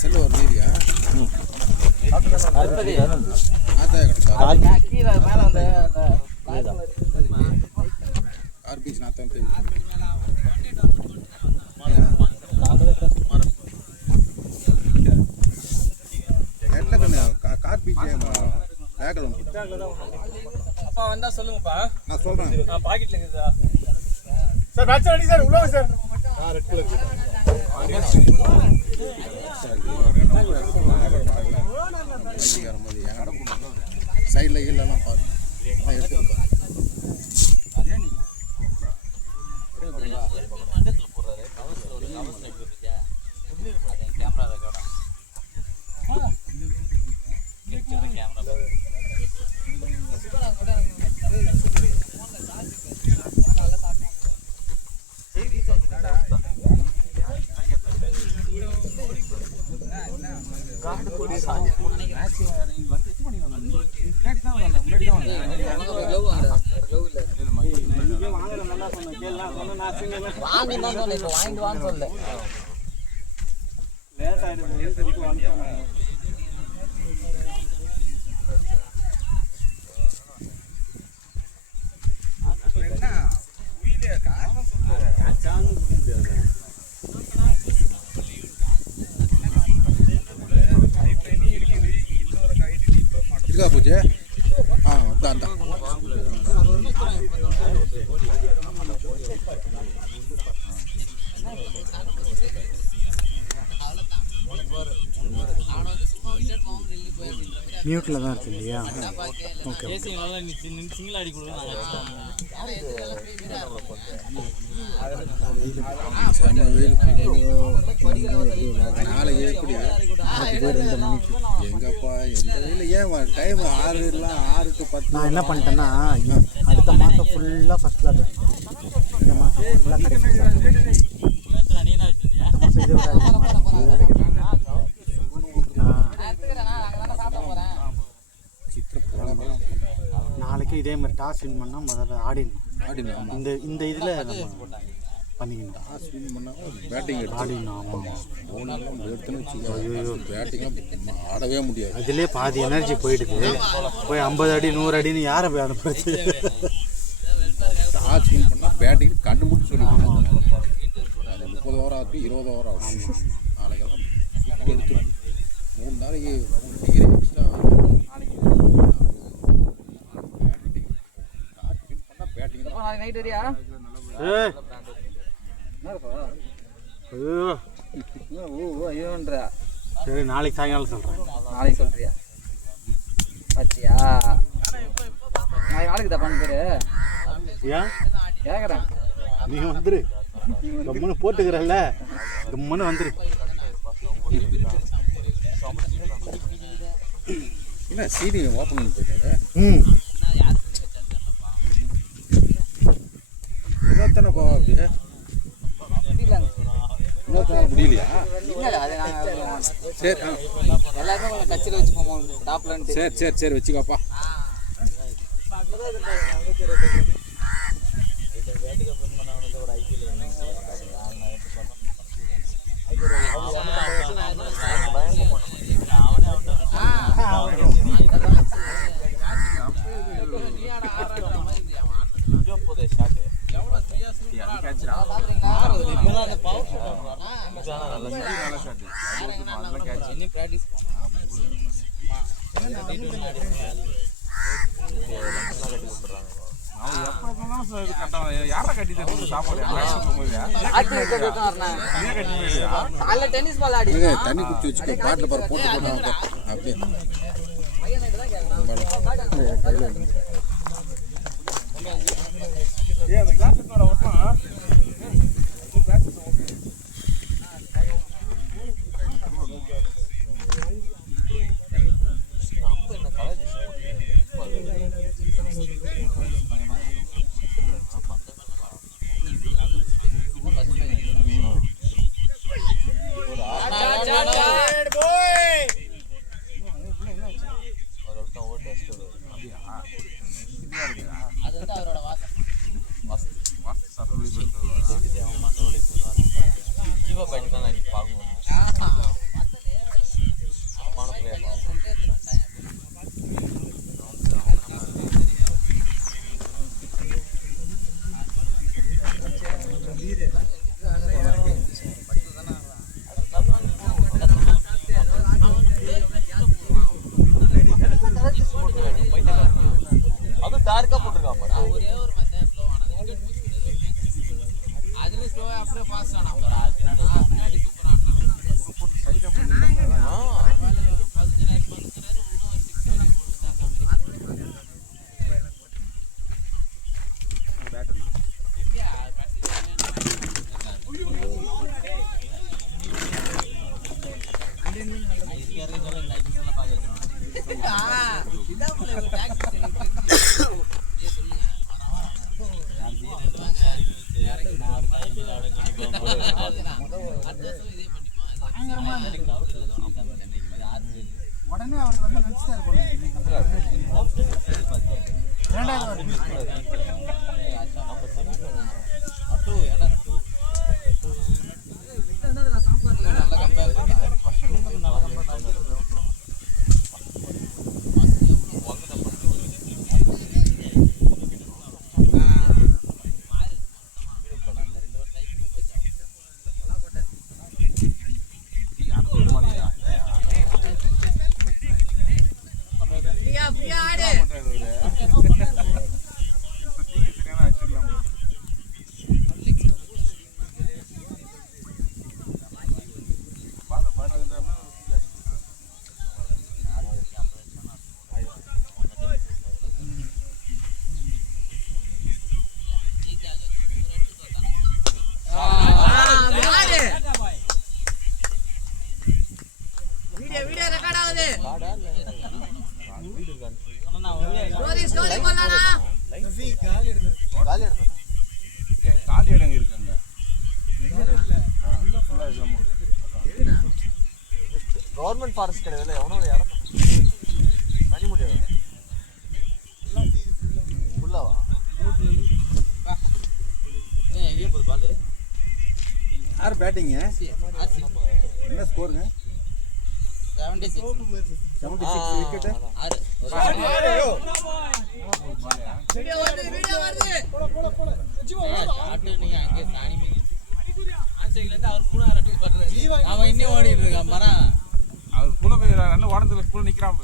Cell ஒரு மீதியா RBC Nathan தெரியும் அப்பா வந்தா சொல்லுங்கப்பா. நான் சொல்றேன். பாக்கெட்ல இருக்குதா சார்? Batch ready sir. உள்ள வாங்க சார். Red colour. சைடில் கீழெல்லாம் பாருங்க. எடுத்துட்டு வாங்கிட்டு வாங்க சொல்ல இருக்கா பூஜை தான் மியூட்டில் தான் இருக்கு இல்லையா? ஓகே. நாளைக்கு எப்படி 2 மணிக்கு எங்கப்பா எந்த வெயில் ஏன் டைம் 6 இல்லை 6 to 10. நான் என்ன பண்ணிட்டேன்னா அடுத்த மாதம் ஃபுல்லாக ஃபஸ்ட்டில் தான் இந்த மாதம் ஃபுல்லாக கிடைக்கும். நாளைக்கு இதே மாதிரி டாஸ் வின் பண்ணால் முதல்ல ஆடிடணும். இந்த இதில் நம்ம பண்ணிக்கணும். டாஸ் வின் பண்ணால் பேட்டிங் ஆடிடணும். ஆமாம் பேட்டிங்லாம் ஆடவே முடியாது. அதிலே பாதி எனர்ஜி போயிடுது. போய் 50 அடி 100 அடின்னு யாரை போய் அனுப்புறது? டாஸ் வின் பண்ணால் பேட்டிங் கண்டுபிடிச்சி சொல்லிக்கணும். 30 ஓவர் ஆகும் 20 ஓவர் ஆகும். நாளைக்கெல்லாம் எடுத்துடும். 3 நாளைக்கு 3 டிகிரி எக்ஸ்ட்ரா நைட் வரியா? சரி, நாளைக்கு சாயங்காலம் சொல்கிறேன். நாளைக்கு சொல்றியா? பாத்தியா நாளைக்கு நாளைக்கு தான் பண்ண பேரு. ஏன் கேட்குறேன்? நீ வந்துரு. கம்முன்னு போட்டுக்கிறல்ல, கம்முன்னு வந்துரு. இல்லை சீடி ஓப்பன் பண்ணி போயிட்டாரு. இன்னொருத்தனை போவா அப்படியே இன்னொருத்தனால முடியலையா? சரி எல்லாருமே கொஞ்சம் கட்சியில் வச்சுப்போம் டாப்லன்ட்டு. சரி சரி சரி வச்சுக்கப்பா. தண்ணி குடிச்சு வச்சுக்க பாட்டில் பாரு போட்டு போட்டாங்க அப்படியே அது வந்து அவரோட வாசம். உடனே அவர் வந்து நினைச்சிட்டாரு கவர்மெண்ட் ஃபாரஸ்ட் கிடையாது எவனோ இடம் தனி முடியாது ஃபுல்லாவா எங்கேயே போகுது பால் யார் பேட்டிங்க என்ன ஸ்கோருங்க 76 விக்கெட்டு 6 அவன் இன்னும் ஓடிட்டு இருக்கான் மரம் அவர் கூட போய் ரெண்டு ஓடத்துல கூட நிக்கிறான்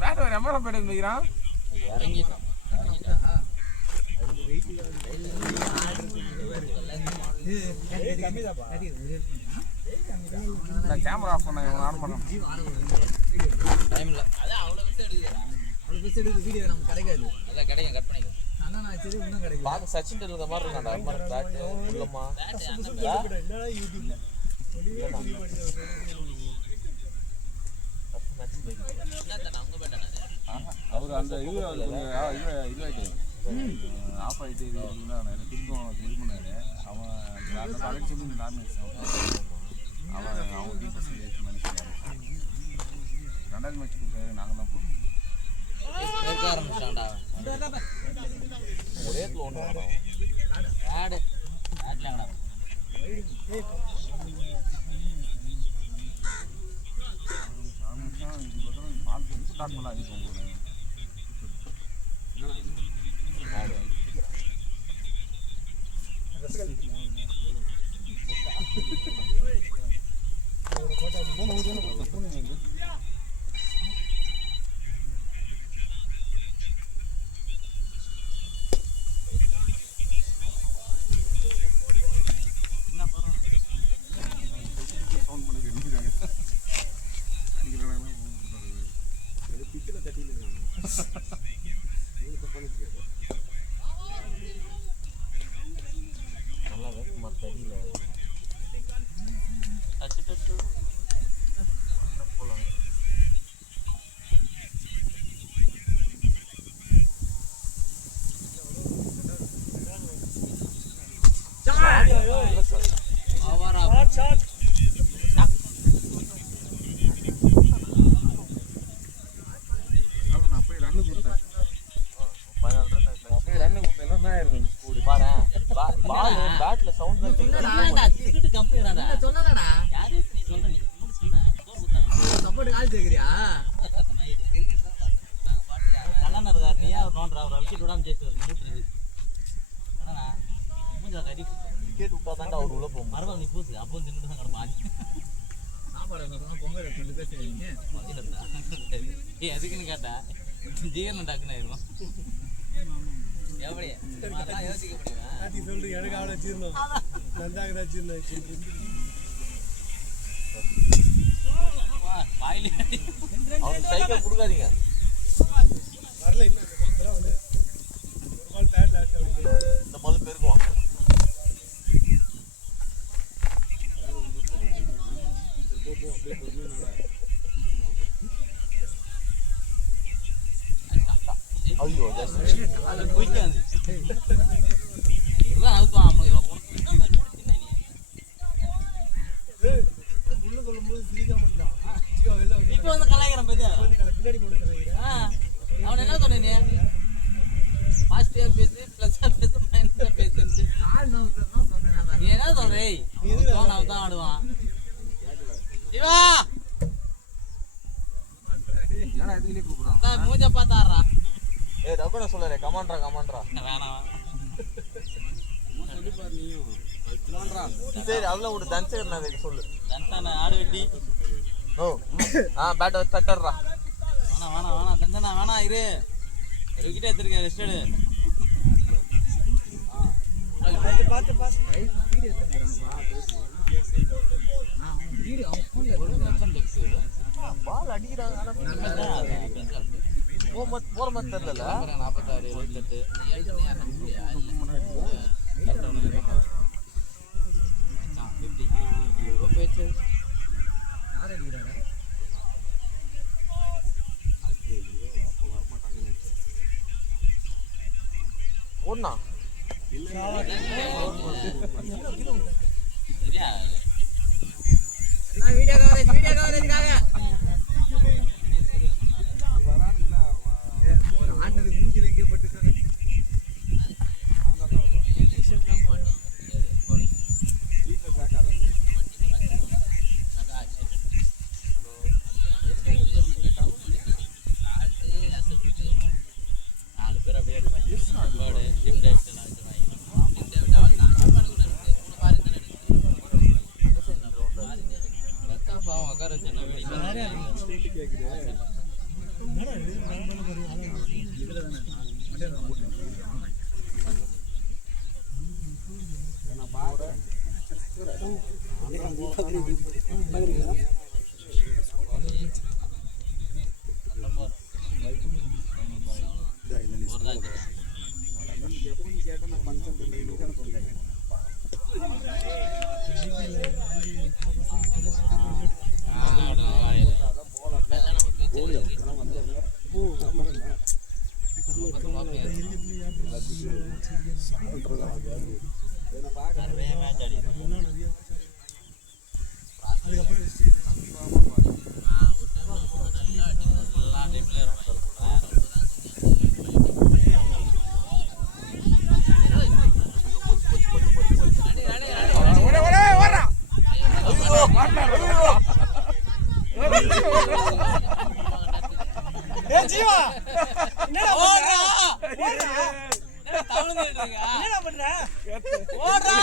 பேட் வேற எம்ஆர்எம் பேட் நிக்கிறான் நான் கேமரா ஆஃப் பண்ண ஆன் பண்ணேன் டைம் இல்ல அதான் அவ்வளவு பெருசு எடுக்குது வீடியோ நமக்கு கிடைக்காது அதான் கிடைக்கும் கட் பண்ணிக்கலாம் அண்ணா நான் சரி இன்னும் கிடைக்கும் பாக்க சச்சின் டெண்டுல்கர் மாதிரி இருக்கான்டா அம்மா பேட் உள்ளமா என்னடா யூடியூப்ல அவர் அந்த இது ஆயிட்டு ஆஃப் ஆகிட்டு திரும்பம் இது பண்ணாரு அவன் அந்த காலேஜ் சொல்லி நாமினேஷன் அவன் டீச்சர்ஸ் ரெண்டாவது மேட்ச் கொடுத்தாரு நாங்கள் தான் போனோம் கேட்க ஆரம்பிச்சிட்டான்டா ஒரே ஒன்று ஆடு ஆட்லாங்கடா பால் ஸ்டார்ட் பண்ண அடிப்போம் பேட்ல சவுண்ட் சொல்லலடா யாரு நீ சொல்ற நீ சப்போர்ட் கால் தேக்குறியா நாங்க பாட்டு கண்ணன் இருக்கார் நீ அவர் நோண்டற அவர் விக்கெட் விடாம ஜெயிச்சார் மூட்டுது அண்ணா மூஞ்சா கடி விக்கெட் விட்டா தான்டா அவர் உள்ள போகும் மரபா நீ பூசு அப்போ தின்னு தான் கடமா சாப்பாடு சொன்னா பொங்கல் ரெண்டு பேசுறீங்க ஏய் அதுக்குன்னு கேட்டா ஜீவன் டக்குன்னு ஆயிரும் எப்படி அதான் யோசிக்க முடியுமா ஆதி சொல்றீங்க எனக்கு அவளை ஜீர்ணம் நந்தாகதா ஜீர்ணம் வாயிலே அவன் சைக்கிள் கொடுக்காதீங்க வரல இன்னும் இப்போலாம் வந்து ஒரு பால் பேட்ல ஆட்ட இந்த மாதிரி பெருக்குவான் ஐயோ ஜஸ்ட் அது குயிக்காது இதுதான் அழுத்தம் உள்ள சொல்லும்போது சிரிக்காம இருந்தான் ஜீவா வெளில வந்து இப்போ வந்து கலாய்க்கிறேன் பத்தியா பின்னாடி போன கலைக்கிறேன் அவன் என்ன சொன்னீங்க பாசிட்டிவா பேசு பிளஸ்ஸா பேசு மைனஸா பேசுன்னு நீ என்ன சொல்றே அவன் தான் ஆடுவான் சிவா என்னடா இதுலயே கூப்பிடுறான் மூஞ்ச பார்த்து ஆடுறா ஏய் ரகுன சொல்லறே கமாண்ட்ரா வேணாம் சரி அவள ஒரு தன்சர் நான் அதுக்கு சொல்லு தன்சான ஆடு வெட்டி ஓ பேட் வச்சு தட்டறா வேணாம் தன்சானா வேணாம் இரு ஒரு விக்கெட் எடுத்துருக்க ரெஸ்ட் எடு பார்த்து பால் அடிக்குறாங்க ஆனா போற மாதிரி தெரியல 46 28 ஓடுனா சரியா எல்லாம் வீடியோ கவரேஜ்க்காக ஆண்டது மூஞ்சில எங்கே பட்டுட்டானே நாலு பேர் அப்படியே இருப்பாங்க ஜீவா என்னடா ஓடுறா என்னடா பண்ற ஓடுறா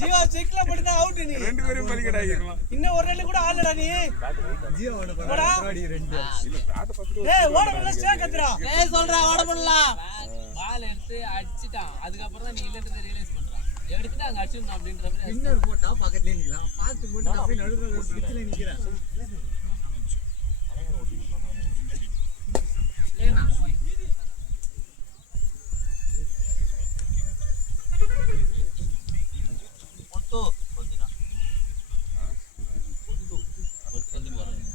ஜீவா செக்ல போட்டுதான் அவுட் நீ ரெண்டு பேரும் பலிக்கடா ஆகிடலாம் இன்னும் ஒரு ரெண்டு கூட ஆடலடா நீ ஜீவாவோட போடா இல்ல பேட் பத்து ஏய் ஓட முடியல ஸ்டே கத்துறா ஏய் சொல்றா ஓட பண்ணலாம் பால் எடுத்து அடிச்சிட்டான் அதுக்கப்புறம் தான் நீ இல்லன்றதை ரியலைஸ் பண்றான் எடுத்துட்டு அங்க அடிச்சிருந்தான் அப்படின்ற மாதிரி இன்னொரு போட்டா பக்கத்துலயே நிக்கலாம் பார்த்து போட்டு அப்படியே நடுவுல ஒரு ஸ்விட்ச்ல நிக்கிறேன் ஏனா போட்டோ போடுடா போட்டு போறேன்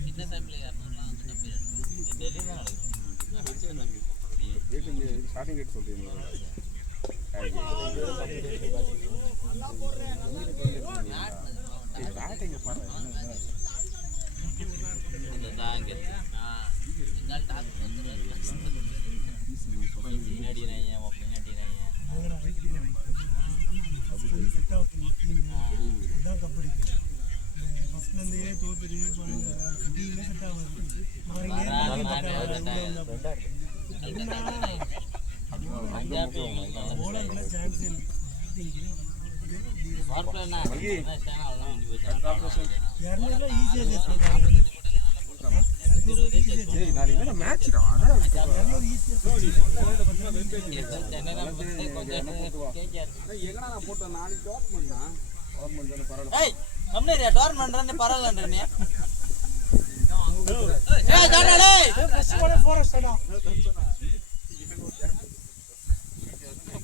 சின்ன டைம்ல யாருன்னா டெல்லி தான் நடக்குது ஸ்டார்டிங் ரேட் சொல்றீங்க பேட்டிங் பாரு நாளைக்கு மேட்ச்டா போட்டேன் நாளைக்கு டோர்மெண்ட் பரவாயில்ல ஃபாரஸ்டடா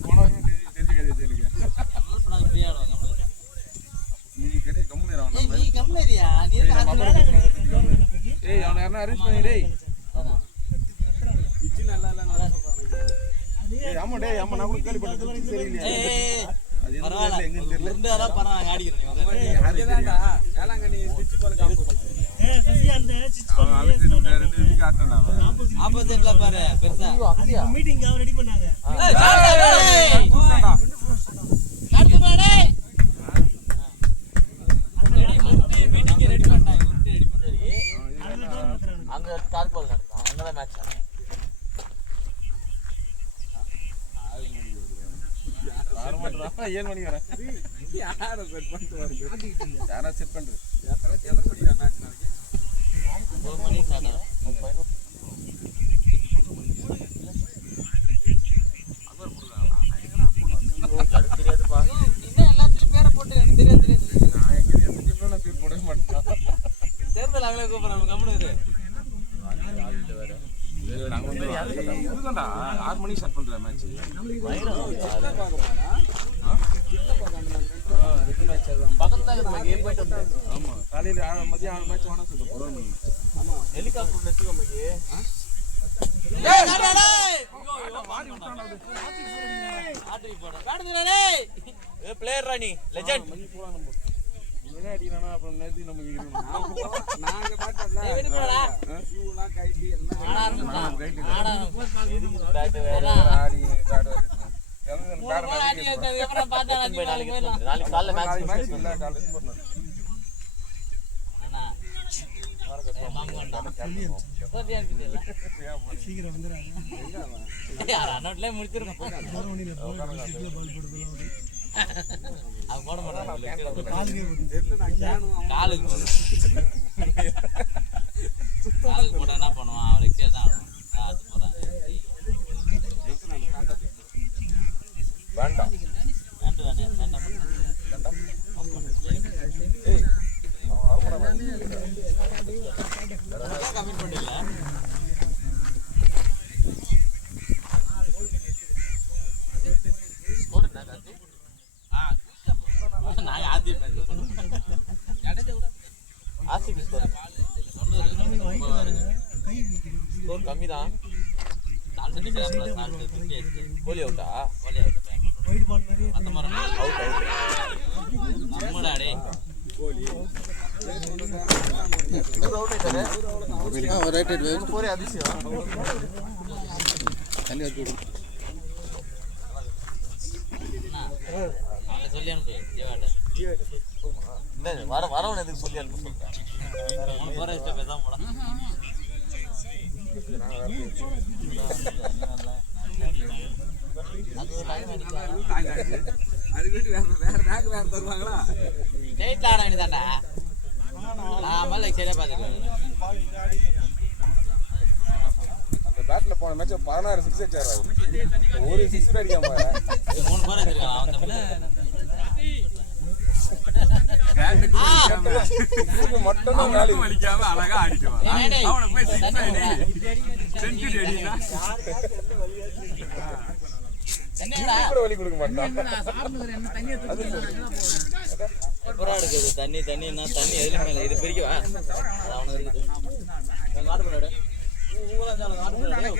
போனவரும் தெரிஞ்சுக்காது எனக்கு நான் ஃப்ரீயா ஆடுவாங்க நீ கிடையாது கம்முனு இரு ஏய் நீ கம்னரியா நீ ஏய் அவனை யாரா அரேஞ்ச் பண்ணி டேய் ஆமா பிச்சி நல்லா சொல்றானுங்க ஏய் ஆமா டேய் ஆமா நான் கூட கேள்விப்பட்டேன் சரியில்லையா ஏய் அது என்ன எங்கன்னு தெரியல உருண்டா பரவாயில்லை ஆடிக்கிறேன் நீ அதுதான்டா வேளாங்கண்ணி ஸ்டிட்ச் பால் காம்போ சசி அந்த சிச் அவன் அதுக்கு ரெண்டு வீக் ஆட்டறடா ஆப்போசிட்ல பாரு பெருசா மீட்டிங் அவ ரெடி பண்ணாங்க ஏய் காட்டு பாடே மீட்டிங் ரெடி பண்ணாங்க உருட்டு ரெடி பண்ணி அங்க கார்பால் நடக்குது அங்கதான் மேட்ச் ஆரம்பத்துல 7 மணிக்கு வரேன் யார செட் பண்ணிட்டு வருது யாரா செட் பண்றது எதை பண்ணியா மேட்ச் நாளைக்கு 1 மணி ஸ்டார்ட் ஆகும் தெரியாதுப்பா இன்னும் எல்லாத்துலயும் பேரை போட்டு எனக்கு தெரியாது நான் எங்க எதுக்குமே நான் பேர் போடவே மாட்டேன் தேர்தல் அங்கலே கூப்பிடுறாங்க கம்முனு இரு நாங்க வந்து இதுதான்டா 6 மணிக்கு ஸ்டார்ட் பண்ற மேட்ச் பக்கத்துல கேம் போயிட்டு வந்தேன் ஆமா காலையில மதியம் மேட்ச் வேணா சொல்ல போறோம் ஆமா ஹெலிகாப்டர் நெட்டுக்கு நமக்கு டேய் டேய் ஆட்ரி போடு காடுங்கடா டேய் ஏ பிளேயர் ராணி லெஜெண்ட் மணி போலாம் நம்ம இவனே அடிக்கிறானா அப்புறம் நேத்து நமக்கு இருக்கணும் நாங்க பார்த்தோம்ல டேய் வெடி போடா ஷூலாம் கைட்டி எல்லாம் ஆடா பேட் ஆடி பேட் ஆடி அப்புறம் பார்த்தா நாளைக்கு காலைல மேட்ச் மேட்ச் இல்ல காலைல போறோம் அண்ணா மாமா வந்தா போதியா இருக்குல்ல சீக்கிரம் வந்துறாங்க யார் அண்ணாட்லயே முடிச்சிருக்கோம் மறுபடியும் சிக்ல பால் போடுறது அது போட மாட்டாங்க காலுக்கே காலுக்கு போட என்ன பண்ணுவான் அவளுக்கு சேதான் அது போறான் வேண்டாம் வேண்டானே வேண்டாம் ஏய் அவன் கமிட் பண்ணிடல ஸ்கோர் என்ன காத்து நான் ஆதி ஆர்சிபி ஸ்கோர் ஸ்கோர் கம்மி தான் கோலி அவுட்டா ஒயிட் பால் மாதிரி அவுட் அவுட் நம்மடா டேய் ரைட் ரைட் போரே அதிசயம் தண்ணி வச்சு விடு அங்க சொல்லி அனுப்பு ஜீவாட்ட இந்த வரவன் எதுக்கு சொல்லி அனுப்ப சொல்றேன் மூணு போற இஷ்டம் பேசாம போடா வேற தருவாங்களா டேட்ல ஆட வேண்டியதாண்டா ஆமால சரியா பாத்துக்கலாம் அந்த பேட்ல போன மேட்ச் 16 6 அடிச்சாரு ஒரு 6 அடிக்காம மூணு போற வச்சிருக்கான் அவன் தம்பில மட்டும் தான் வேலை வலிக்காம அழகா ஆடிடுவான் அவனை போய் சிக்ஸ் அடி செஞ்சுரி அடினா என்னடா கூட வலி கொடுக்க மாட்டான் எப்பரா இருக்குது தண்ணி தண்ணினா தண்ணி எதுல மேல இது பெரிக்கவா அவனுக்கு இருக்குது நான் காட்டு பண்ணடா ஊங்கலாம் சால காட்டு பண்ணடா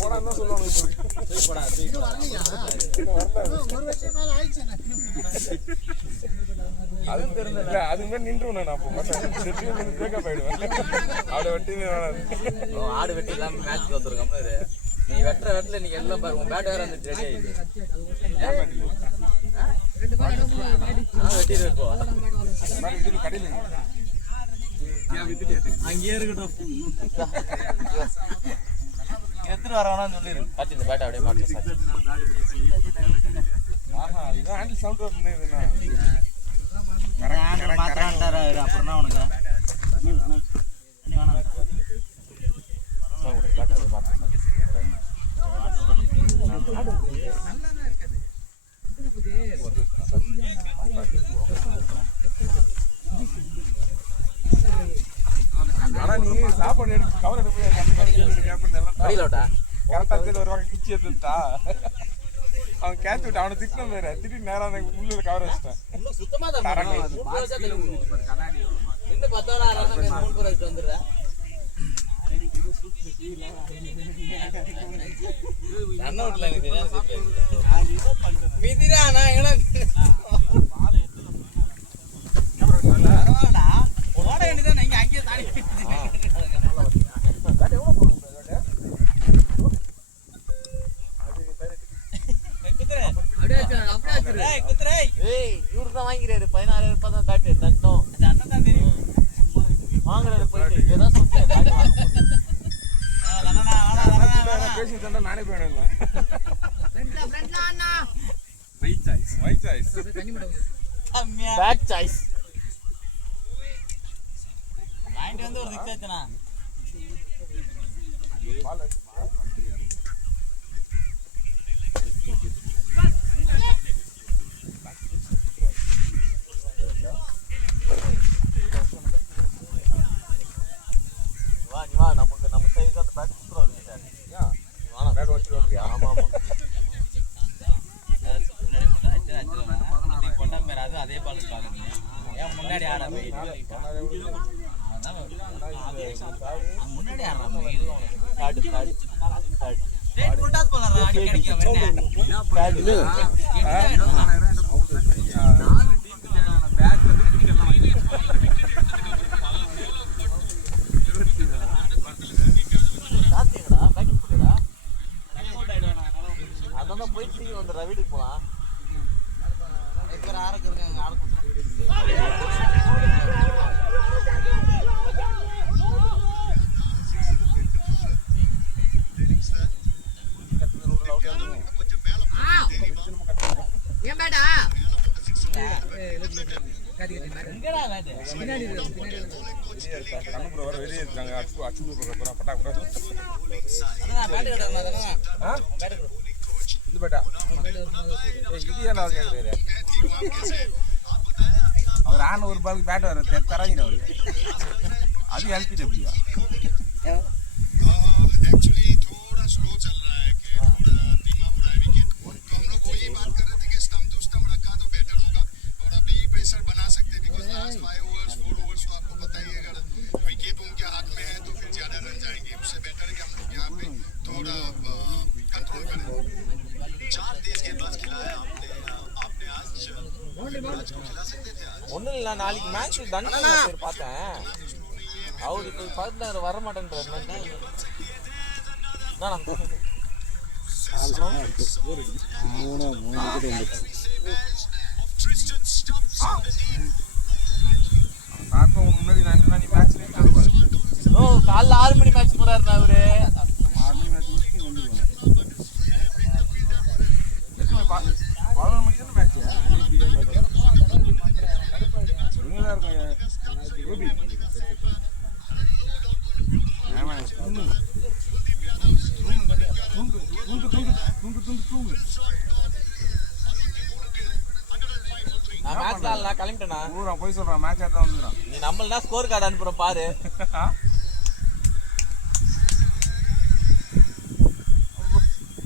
போடான்னு சொல்லுவாங்க இப்போ போய் போடா ஒரு வருஷம் மேல ஆயிடுச்சு அது தெரியல அதுமே நின்றுவேன் நான் அப்போ மட்டும் பிரேக்கப் ஆயிடுவேன் அவளை வெட்டினே வேணாது ஆடு வெட்டி இல்லாம மேட்ச் வந்துருக்கோம்ல நீ வெட்டல நீ எல்லாம் பாரு உன் பேட் வேற வந்து ரெடி ஆயிடுச்சு வெட்டிடு போ கடையில் அங்கேயே இருக்கட்டும் எத்தனை வரவனான்னு சொல்லிடு காட்டி இந்த பேட்டை அப்படியே மாட்டு ஆஹா இதான் ஹேண்டில் சவுண்ட் வருதுன்னா மாத்திரான்டாரா அப்புறம் அவனுக்கு தண்ணி வேணாம் பேட்டை அப்படியே மாட்டு நல்லா இருக்குது நீ சாப்பாடு எடுத்து கவர் எடுத்து கேப்பேன் படியிலோட்டா கரெக்டா சேர்த்து ஒரு வாங்க கிச்சி எடுத்துட்டா அவன் கேட்டு விட்டு அவனை திட்டம் வேற திடீர்னு நேரம் உள்ள கவர் வச்சிட்டேன் இன்னும் சுத்தமா தான் இன்னும் 10 வச்சுட்டு வந்துடுறேன் மிதிரானா ஓட வேண்டியதான் இங்க அங்கேயே தாண்டி இவருதான் வாங்கிறாரு 16,000 ரூபாய் தான் காட்டு தண்டம் அண்ணன் தான் தெரியும் வாங்குறாரு போயிட்டு ஏதாவது சொல்லி பேசி தந்தா நானே போயிடுவேன் மை சாய்ஸ் பேட் சாய்ஸ் வாங்கிட்டு வந்து ஒரு திக்ஸாச்சுனா வா நமக்கு நம்ம சைடுக்கு அந்த பேட் சூப்பரா இருக்கு பேட் வச்சிருவாங்க ஆமா ஆமா அதே பால் பாக்குறீங்க ஏன் முன்னாடி ஆட முன்னாடி அதான் போயிட்டு வந்துடுறா வீட்டுக்கு போலாம் ஆறுக்கு இருக்காங்க ஆறு வெளியே இருக்காங்க அச்சு பட்டா கூட இந்த பேட்டா இது என்ன கேட்குறாரு அவர் ஆன ஒரு பாலுக்கு பேட் வர தராங்க அவருக்கு அது எல்பிட்டு எப்படியா एक्चुअली थोड़ा स्लो चल रहा है कि थोड़ा धीमा हो रहा है विकेट तो हम लोग वही बात कर रहे थे कि स्टंप टू स्टंप रखा तो बेटर होगा और अभी प्रेशर बना सकते हैं बिकॉज लास्ट 5 ओवर्स 4 ओवर्स तो आपको पता ही है अगर विकेट उनके हाथ में है तो फिर ज्यादा रन जाएंगे उससे बेटर है कि हम लोग यहाँ पे थोड़ा कंट्रोल करें 4 तेज गेंदबाज खिलाया आपने आज को खिला सकते थे आज ஒன்றும் இல்லை நாளைக்கு மேட்ச் தண்டனை பார்த்தேன் அவரு இப்போ 16 வர மாட்டேன்றாரு முன்னாடி நான் நீ மேட்ச் ஓ காலைல 6 மணி மேட்ச் போறாருண்ணா அவரு 6 மணி மேட்ச் முடிச்சு வந்துடுவாங்க 11 மணிக்கு தான் மேட்ச் நான் மேட்ச்ல நான் கிளம்பிட்டேனா ஊரா போய் சொல்றான் மேட்ச் ஆட வந்துறான் நீ நம்மள தான் ஸ்கோர் கார்டு அனுப்புற பாரு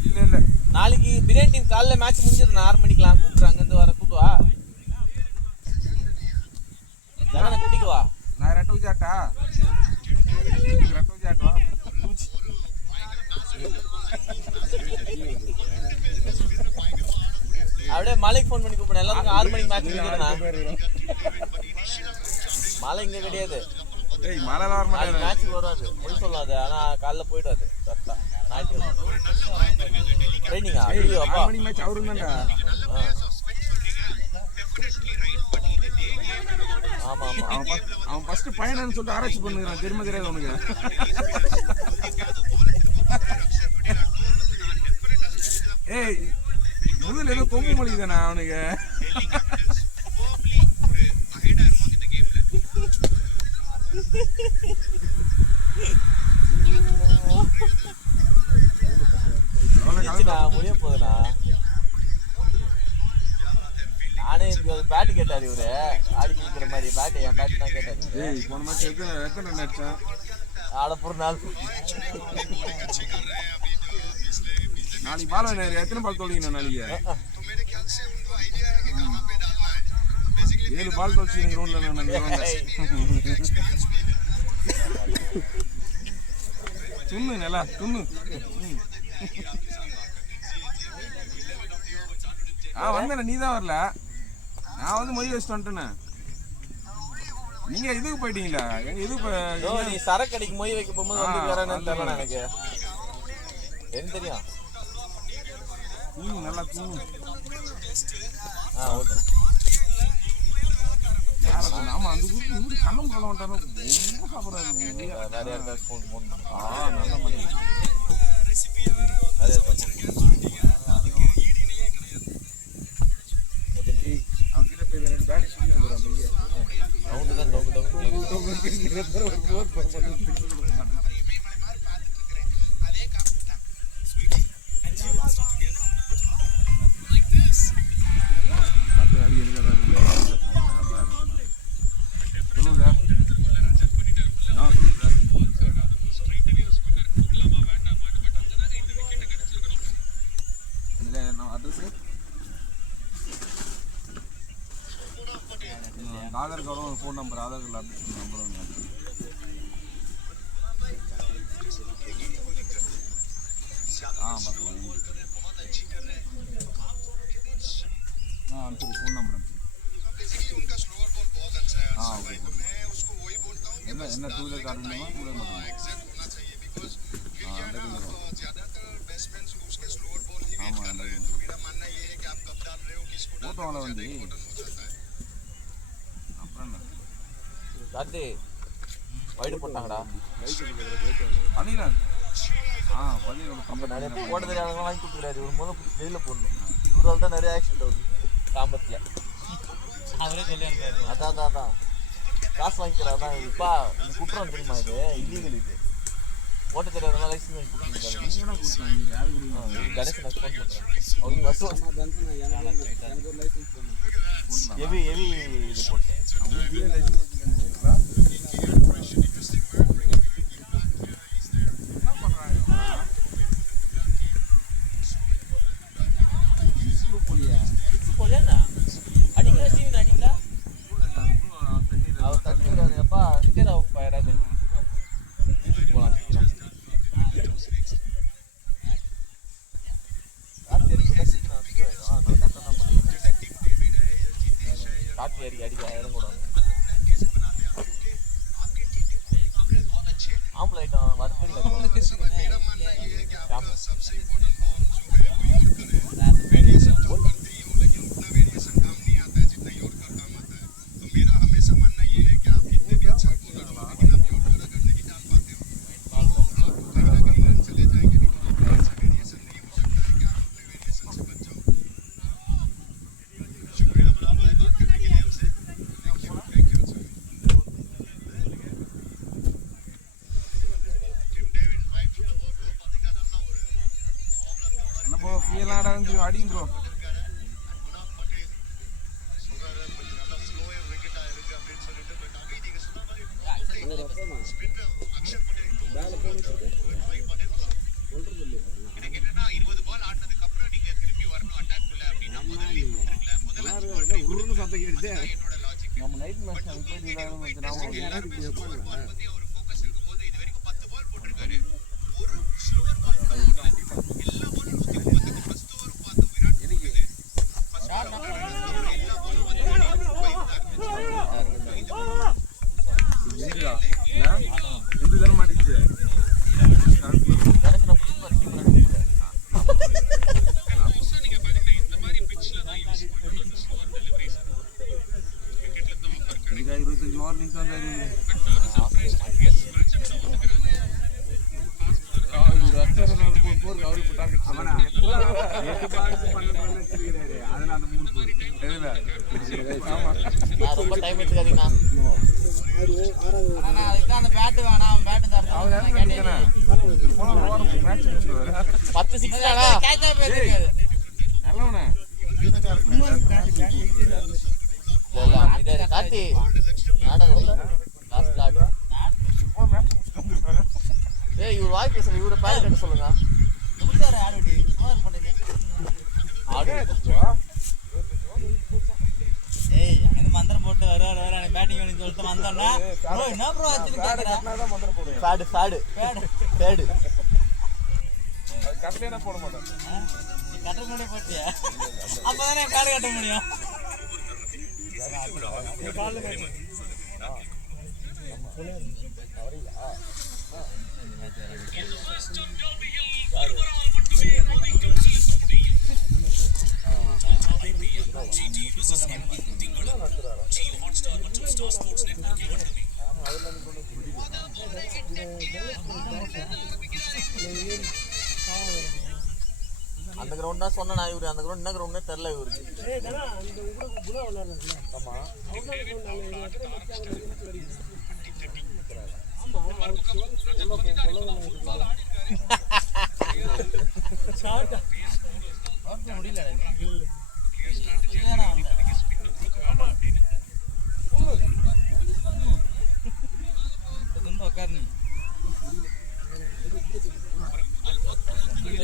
இல்ல நாளைக்கு பிரியாணி டீம் காலைல மேட்ச் முடிஞ்சிரும் 6 மணிக்குலாம் கூப்பிடுறாங்க இருந்து வர கூப்பிடுவா ஜான குட்டிக்கு வா நான் ரெண்டு விஜாட்டா அப்படியே மலைக்கு ஃபோன் பண்ணி கூப்பிடுறேன் எல்லாருக்கும் 6 மணிக்கு மேட்ச் முடிஞ்சிருண்ணா மலை இங்க கிடையாது ஏய் மலை வர மாட்டேன் மேட்ச் வராது போய் சொல்லாது ஆனா காலைல போயிடுவாரு கரெக்டா ஞாயிற்று ட்ரைனிங்கா ஐயோ அப்பா 6 மணிக்கு மேட்ச் அவருதான்டா ஆமா ஆமா அவன் ஃபர்ஸ்ட் பையனன்னு சொல்லிட்டு ஆராய்ச்சி பண்ணுகிறான் தெரியுமா தெரியாது உனக்கு ஏய் முதல்ல ஏதோ கொம்பு மொழிதானே அவனுக்கு முடிய போகுதுண்ணா நானே பேட்டு கேட்டாரு இவரு ஆடி கேட்கிற மாதிரி பேட்டு என் பேட்டு தான் கேட்டாரு ஏய் போன மேட்ச் எத்தனை ரன் அடிச்சான் ஆடப்போற நாள் நாளைக்கு பால் வேணும் எத்தனை பால் தோழிக்கணும் நாளைக்கு तो मेरे ख्याल से उनको आइडिया है कि कहाँ पे डालना है बेसिकली 7 பால் தோழிச்சு ரோட்ல एक्सपीरियंस भी है துண்ணு நல்லா துண்ணு வந்தேன் நீ தான் வரல நான் வந்து மொழி வச்சுட்டு வந்துட்டேனே நீங்க இதுக்கு போயிட்டீங்களா எதுக்கு நீ சரக்கு அடிக்கு மொய் வைக்க போகும்போது வந்து வரேன்னு தெரியல எனக்கு என்ன தெரியும் நல்லா தூங்கு ஓகே ஆமா அந்த ஊருக்கு கண்ணம் சொல்ல மாட்டாரு ரொம்ப சாப்பிட்றாரு நிறைய இருந்தா ஃபோன் நல்ல மாதிரி அவங்ககிட்ட போய் 2 பேட் சொல்லி வந்துடுறாங்க அவங்க தான் Aadhaar card phone number Aadhaar card number phone number basically उनका स्लोअर बॉल बहुत अच्छा है तो मैं उसको वही बोलता हूँ कि बस एग्जैक्ट होना चाहिए बिकॉज फिर क्या है ना ज्यादातर बैट्समैन उसके स्लोअर बॉल ही वेट कर रहे हैं तो मेरा मानना ये है कि आप कब डाल रहे हो किसको डाल रहे हो ज्यादा इम्पोर्टेंट हो जाता है கார்த்தி வைடு போட்டாங்கடா பண்ணிடலாம் நம்ம நிறைய போட தெரியாதவங்க வாங்கி கொடுத்துறாரு இவர் முதல்ல ஜெயிலில் போடணும் இவரால் தான் நிறைய ஆக்சிடென்ட் ஆகுது தாம்பரத்தில் அவரே சொல்லியிருக்காரு அதான் காசு வாங்கிக்கிறாரு தான் இப்பா இது குற்றம் தெரியுமா இது இல்லீகல் இது ஓட்ட தெரியாதவங்க லைசன்ஸ் வாங்கி கொடுத்துருக்காரு கணேசன் ஃபோன் பண்ணுறேன் அவருக்கு பஸ் ஹெவி இது போட்டேன் அடிக்கல சீவன் அடிக்கல அவர் தச்சுக்கிறாரு அப்பா ரிட்டர் ஆகும் பாயிராது போலாம் காட்டி அடிக்க இறங்கக்கூடாது ஆம்பளை ஐட்டம் வறுத்து मेरा मानना ये है कि आपका सबसे इम्पोर्टेंट बॉल जो है वेरिएशन जो करते ही हो लेकिन उतना वेरिएशन काम नहीं आता है जितना यॉर्कर काम आता है तो मेरा हमेशा मानना ये है कि आप कितने भी अच्छा बॉलर हो लेकिन आप यॉर्कर अगर नहीं डाल पाते हो तो आपको कहीं ना कहीं रन चले जाएंगे बिकॉज ऐसा वेरिएशन नहीं हो सकता है कि आप अपने वेरिएशन से बच जाओ शुक्रिया बात करने के लिए हमसे थैंक यू அடிங்க ப்ரோ எனக்கு என்னன்னா 20 பால் ஆடினதுக்கு அப்புறம் நீங்க திரும்பி வரணும் அட்டாக்குள்ள அப்படின்னா முதல்ல உருன்னு சத்தம் கேட்டுச்சு என்னோட லாஜிக் நம்ம நைட் மேட்ச் போய் ஒரு ஃபோக்கஸ் இருக்கும்போது இது வரைக்கும் 10 பால் போட்டிருக்காரு ஒரு ஸ்லோவர் பால் கூட எல்லா பாலும் 130 ஃபர்ஸ்ட் ஓவர் பார்த்த விராட் கோலி எல்லா பாலும் வந்து இது தர மாட்டேங்குது நீங்க பாத்தீங்கன்னா இந்த மாதிரி பிட்ச்ல தான் யூஸ் பண்ணுவாங்க ஸ்லோவர் டெலிவரிஸ் கிரிக்கெட்ல தான் ஆஃபர் கிடைக்கும் 25 ஓவர் நிக்க வந்தாரு ரொம்ப டைம் எடுத்துக்காதீங்கண்ணா அதுதான் அந்த பேட்டு வேணாம் அவன் பேட்டு தரணும் 10 6 கேட்சா போயிருக்காது நல்லவனே கார்த்தி லாஸ்ட் லாட் ஏய் இவர் வாய் பேசுற இவரை பேர் கட்ட சொல்லுங்க ஆடு வெட்டி சும்மா இருக்க மாட்டேங்க ஏய் அங்க மந்திரம் போட்டு வருவார் பேட்டிங் பண்ணி சொல்லிட்டு வந்தோம்னா ப்ரோ என்ன ப்ரோ ஆச்சு கேக்குறா பேடு அது கட்டலைன்னா போட மாட்டேன் நீ கட்ட முடிய போட்டியா அப்பதானே பேடு கட்ட முடியும் அந்த கிரவுண்ட் தான் சொன்னேன் நான் இவரு அந்த கிரவுண்ட் என்ன கிரவுண்ட்னே தெரியல இவருக்கு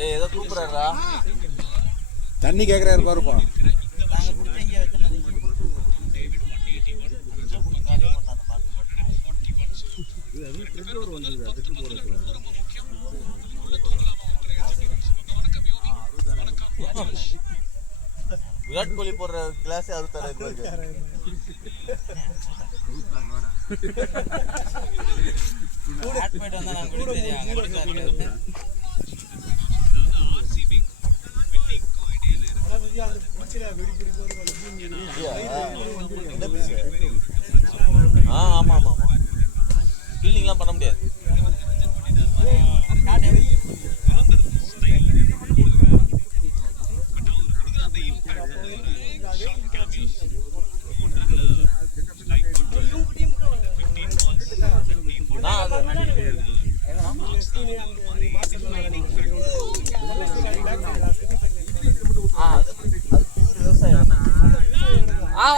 ஏய் ஏதோ கூப்பிடுறாரா தண்ணி கேட்குறாரு பாருப்பா. விராட் கோலி போடுற கிளாஸே அது தர ஆமா ஆமா ஆமா ஃபீலிங்லாம் பண்ண முடியாது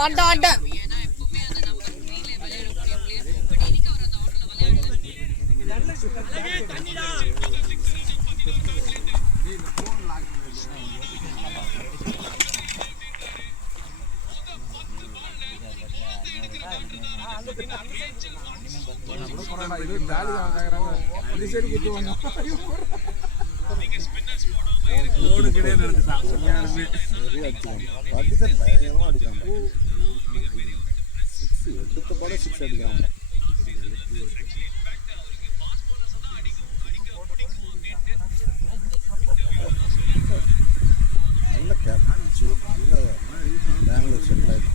வந்துட்டேன் இது ஜாலி ஆகுறாங்க இந்த சைடு குத்துவாங்க ஓடு கிடையாது நடந்துட்டான் யாருமே பயங்கரமாக அடிக்கிறாங்க. 6 எடுத்த பாட 6 அடிக்கிறாங்க. நல்ல கேப்டன் நல்ல பெங்களூர் செட்டில் ஆயிருக்கு.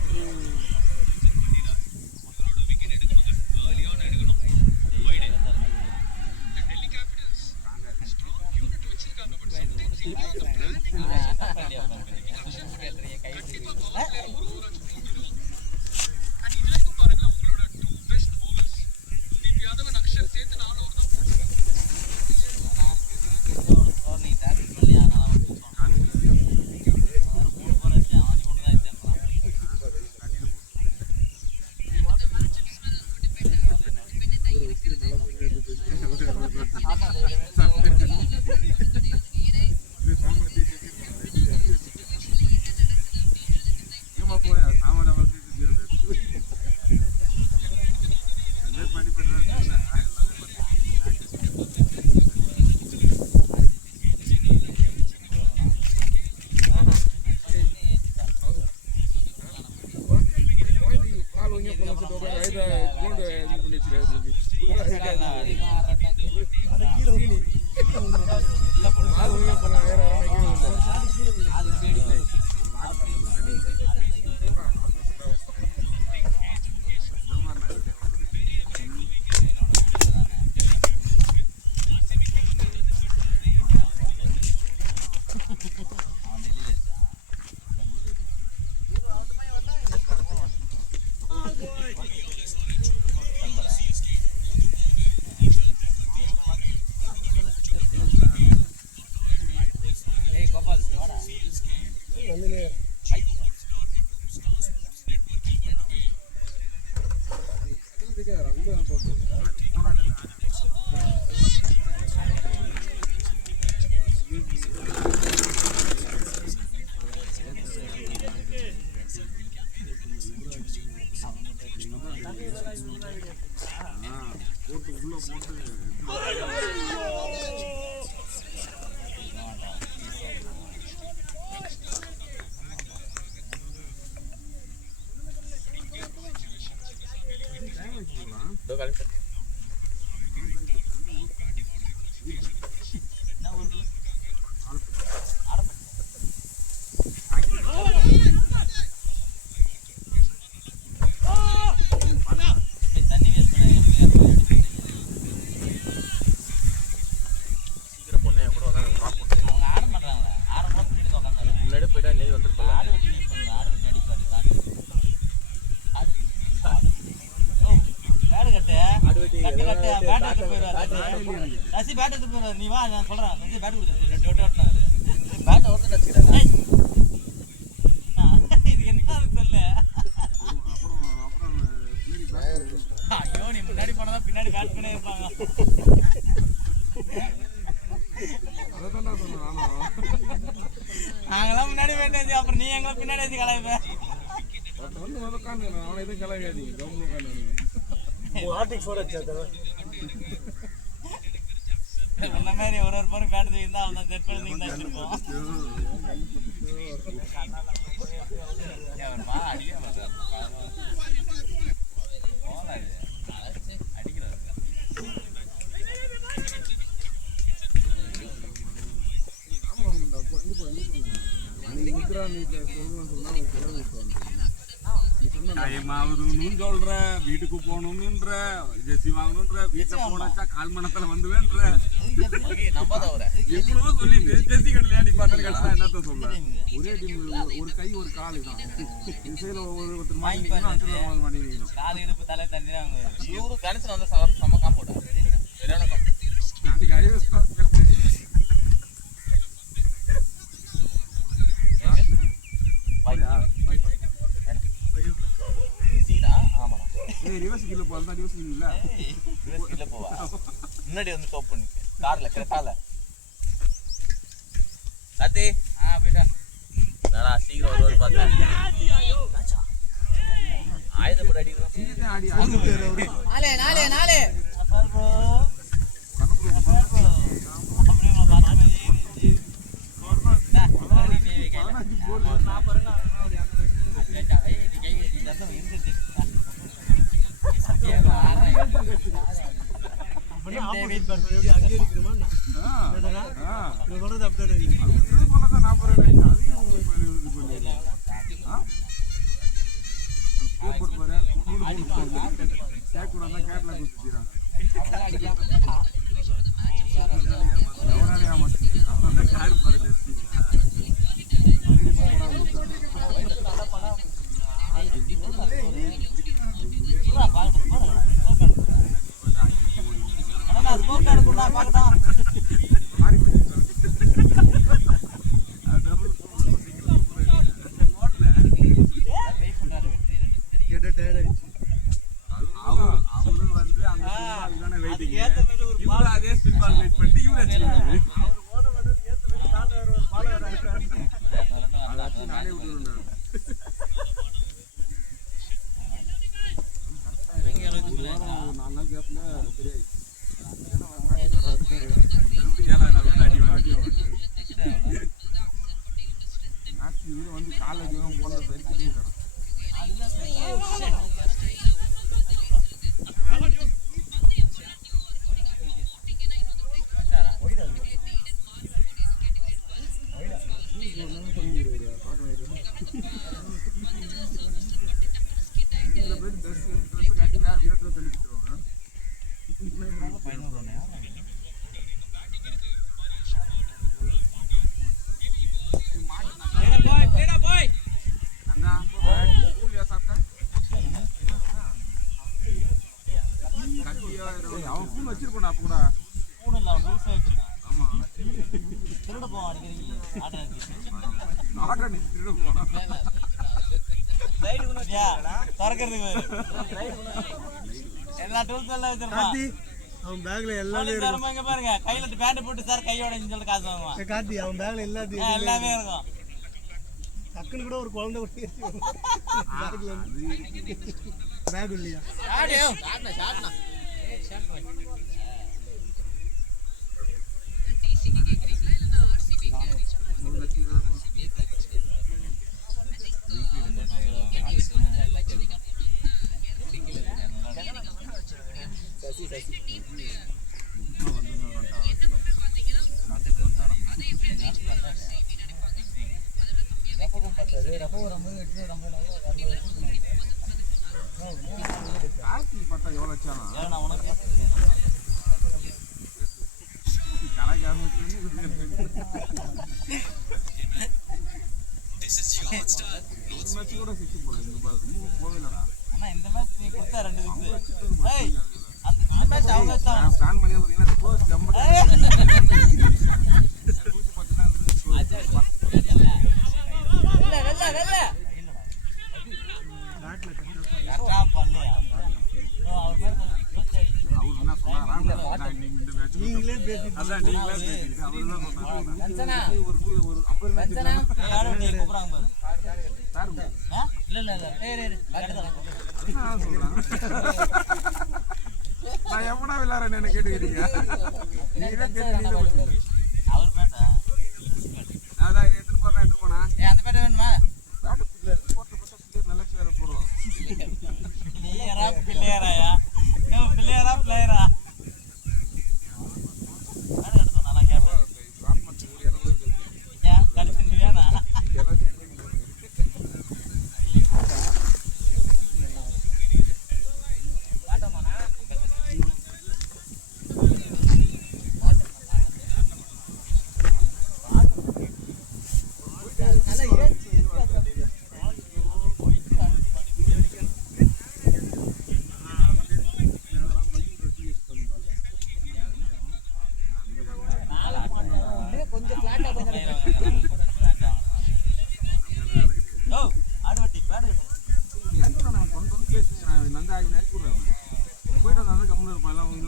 தண்ணி வேஸ்ட் பண்ண சீக்கிரம் பொண்ணு என் கூட வந்தாங்க அவங்க ஆட மாட்டாங்களா ஆட கூட பின்னாடி உட்காந்து முன்னாடி போயிட்டா நெய் வந்துருப்பல ஆடு வெட்டி யூஸ் பண்ணுறது ஆடு வெட்டி அடிப்பாரு பேடு கட்டு கட்டு கட்டு பேட் எடுத்து போயிடுவாரு ரசி பேட் எடுத்து போயிடுவாரு நீ வா நான் சொல்கிறேன் ரசி பேட் கொடுத்து 2 ஓட்டு ஓட்டினாரு பேட்டை வந்து வச்சுக்கிறேன் இது என்ன சொல்லு ஐயோ நீ முன்னாடி போனதான் பின்னாடி பேட் பண்ணே இருப்பாங்க நாங்களாம் முன்னாடி வேண்டாச்சு அப்புறம் நீ எங்களை பின்னாடி வச்சு கலாய்ப்ப அவனை எதுவும் கலாய்க்காதீங்க கவர்மெண்ட் ஆர்டிக் 4 வச்சா தர இந்த மாதிரி ஒரு பேரும் பேட் தூக்கி இருந்தால் அவன் செட் பண்ணி தூக்கி வச்சிருப்போம் அடிக்க மாட்டார் அடிக்கிறாரு டைம் ஆகுதுன்னு சொல்ற, வீட்டுக்கு போகணும்ன்ற, ஜெர்சி வாங்கணும்ன்ற, வீட்டுல போனச்சா 1/4 மணி நேரத்துல வந்துவேன்ற, எவ்வளவோ சொல்லிட்டு ஜெர்சி கடையில நிப்பாட்டல் கேட்டா என்னத்த சொல்ல? ஒரே டீம் ஒரு கை ஒரு காலு தான். திசையில ஒருத்தர் மாட்டீங்கன்னா அடுத்த மாட்டீங்க. கால் இடுப்பு தலை தண்ணி இவரு கணிச்சு வந்து சம காம்போட சரியான காம்போ. அதுக்கு ஐஎஸ் தான் ரிவர்ஸ் கீழ போறதா ரிவர்ஸ் இல்ல ரிவர்ஸ் கீழ போவா முன்னாடி வந்து ஸ்டாப் பண்ணி கார்ல கிரட்டால காத்தி போய்டா நானா சீக்கிரம் வருவாரு பார்த்தேன் ஆயுத போட அடிக்குறோம் ஆடி நாலே நாலே நாலே அங்கே இருக்குமா சொல்றது அப்படியே எல்லா டூல்ஸ் எல்லாம் வச்சிருப்பான் அவன் பேக்ல எல்லாமே போலீஸ்காரங்க இங்க பாருங்க கையில பேண்ட் போட்டு சார் கையோட சொல்லி காசு வாங்குவான். காட்டி அவன் பேக்ல எல்லாத்தையும் எல்லாமே இருக்கும். டக்குன்னு கூட ஒரு குழந்தை கூட பேக்ல பேக் இல்லையா பார்த்தா எவ்வளோ வச்சானா நான் உனக்கு கணக்கு கூட சிக்ஸ் போல இந்த போகலடா ஆனா இந்த மேட்ச் நீ கொடுத்தா 2 சிக்ஸ். ஏய் அந்த மேட்ச் அவங்க தான் பிளான் பண்ணி பார்த்தீங்கன்னா ஸ்கோர் ஜம்ப வெல்ல கரெக்டா பண்ணியா அவர் மாதிரி அவர் என்ன சொன்னாரா இந்த மேட்ச் நீங்களே பேசி அதான் நீங்களே பேசிட்டு அவர் தான் சொன்னாரு வெஞ்சனா ஒரு 50 மேட்ச் வெஞ்சனா யாரும் நீ கூப்பிடுறாங்க சார் இல்ல ஏய் நான் சொல்றேன் நான் எப்படா விளையாடுறேன்னு என்ன கேட்டுக்கிறீங்க நீங்களே கேட்டு அவர் பேட்டா அதான் எடுத்துட்டு போனா ஏய் அந்த பேட்டை வேணுமா பேட் பிளேயர் போட்டு நல்ல பிளேயர் போறோம் நீரா பிளேயரா ஏ பிளேயரா பிளேயரா நான் எடுத்து நல்லா கேப்பேன் ராம் மட்டும் ஒரு இடம் இருக்கு ஏன் கலிசிங்க வேணா எல்லாத்தையும் ஓ ஆடுவட்டி பேட்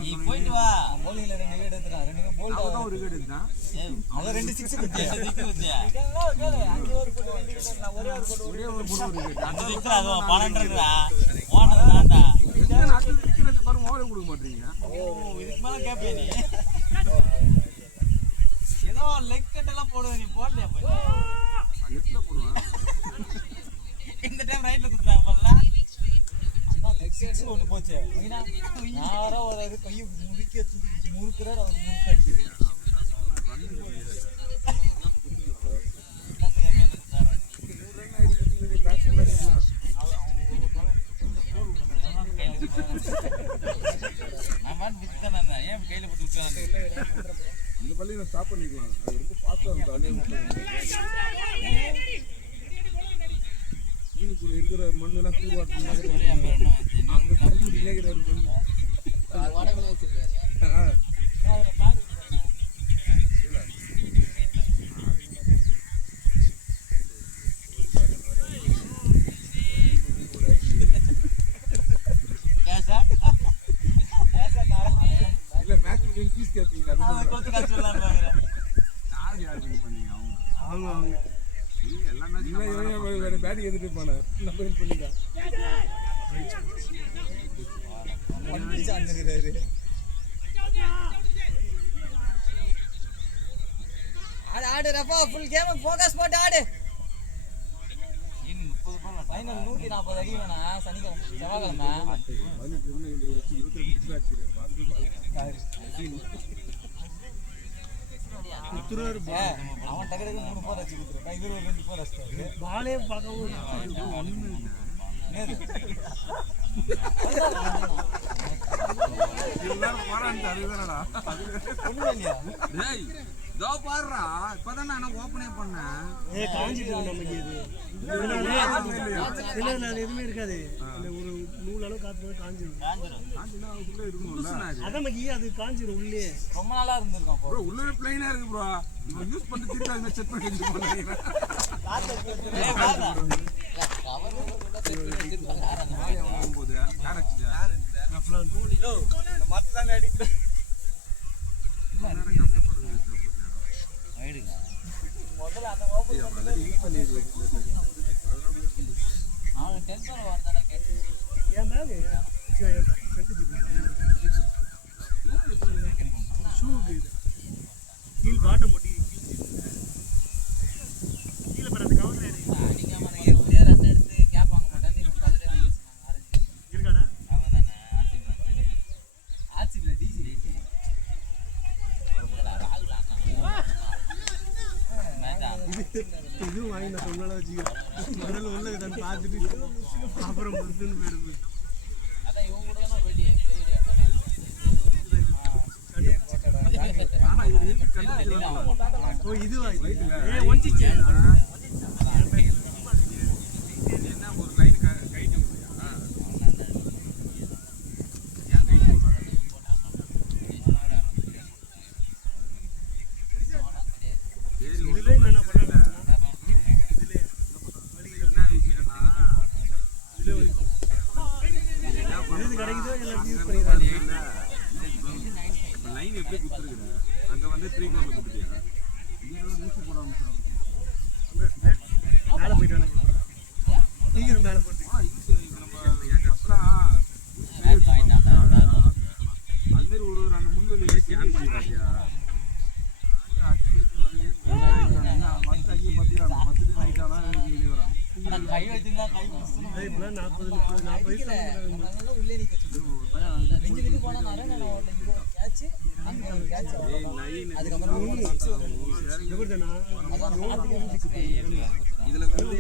நீ போயிட்டு வா போலிங்ல 2 விக்கெட் எடுத்துறான் 2 போல்ட் அவன் 2 6 குத்தியா அங்க ஒரு போட்டு 2 விக்கெட் நான் ஒரே ஒரு போட்டு அந்த சிக்ஸ் அது 12 ஓனது தான்டா ஓ இதுக்கு மேல கேப்பே நீ ஏதோ லெக் கட் எல்லாம் போடுவே நீ போடலையா போய் இந்த டைம் ரைட்ல குத்துறாங்க பாருல அண்ணா 6 ஒன்னு போச்சு யாரோ ஒரு இது கை முறுக்கி முறுக்குறார் அவர் முறுக்கு அடிக்குது நான் வித்துறேன் ஏன் கையில போட்டு விட்டுறாங்க இந்த பள்ளியில ஸ்டாப் பண்ணிக்கலாம் அது ரொம்ப ஃபாஸ்டா இருக்கும் மீனுக்குள்ள இருக்கிற மண்ணெல்லாம் தூவாட்டு அங்க தண்ணி நிலைகிற மண் இல்ல மேட்ச் ஃபீஸ் கேட்பீங்க அது யார் வின் பண்ணீங்க அவங்க எல்லா மேட்ச் பேட்டிங் எடுத்துட்டு போனேன் நம்ம வின் பண்ணிட்டோம் பண்ணிச்சு அன்னுறாரு ஆடு ரப்பா ஃபுல் கேம் ஃபோக்கஸ் போட்டு ஆடு ஃபைனல் 140 அடிக்கணும்னா சனிக்கிழமை செவ்வாய்க்கிழமை 22 மேட்ச் குத்துறாரு அவன் டக்கு 3 போர் அடிச்சு குத்துறான் இவரு 2 போர் அடிச்சாரு பாலே பார்க்கவும் எல்லாரும் போறான்ட்டு அதுதானடா ஒண்ணும் இல்லையா டேய் இதோ பாருடா இப்பதான் நான் ஓபனே பண்ணேன் காஞ்சிட்டு இருக்கு நமக்கு இது இல்ல எதுவுமே இருக்காது இந்த ஒரு நூல் அளவு காத்து காஞ்சிடும் உள்ள இருக்கணும்ல அதான் மகி அது காஞ்சிடும் உள்ளே ரொம்ப நாளா இருந்திருக்கான் ப்ரோ உள்ளவே ப்ளைனா இருக்கு ப்ரோ இவன் யூஸ் பண்ணி திருப்பி அங்க செட் பண்ணி போறீங்க கவர் போகுது யார் அடிச்சது மரத்தானே அடிக்கிறேன் முதல்ல அந்த அவன் டென்ஷன் வரதானே கேட்டு ஏன்டா கீழ் பாட்டை முட்டி கீழே பிற அந்த கவர்ல அடிக்காம எப்படியா ரன் எடுத்து கேப் வாங்க மாட்டேன் நீ கலரே வாங்கி வச்சுருந்தாங்க ஆரஞ்சு இருக்காடா அவன் தானே ஆர்சிபி டிசி இதுவும் வாங்கி நான் சொன்னால வச்சுக்கிறேன் முதல்ல உள்ள தான் பார்த்துட்டு அப்புறம் வந்துன்னு போயிடுது அதான் இவங்க கூட தானே ரெடி ஓ இதுவா ஒஞ்சிச்சு என்ன ஒரு லைன் கைட்டு இதுல என்ன பண்ணல இதுல என்ன விஷயம்னா இதுல வலிக்கும் இது கிடைக்குதோ எல்லாத்தையும் யூஸ் பண்ணிடுறாங்க லைன் எப்படி குத்துருக்குற அங்க வந்து 3 கோர்ல குத்துட்டியா இங்க ஊசி போட ஆரம்பிச்சாங்க மேல போயிட்டானே சீக்கிரம் மேல போட்டு அது மாதிரி ஒரு 2 முன்வெளி ஸ்கேன் பண்ணிடுறாங்க கை வச்சுங்க கை இப்பெல்லாம் 40 உள்ளே நிக்க நெஞ்சிலுக்கு போனா நிறைய கேட்ச் அங்க ஒரு கேட்ச் அதுக்கப்புறம் இதுல வந்து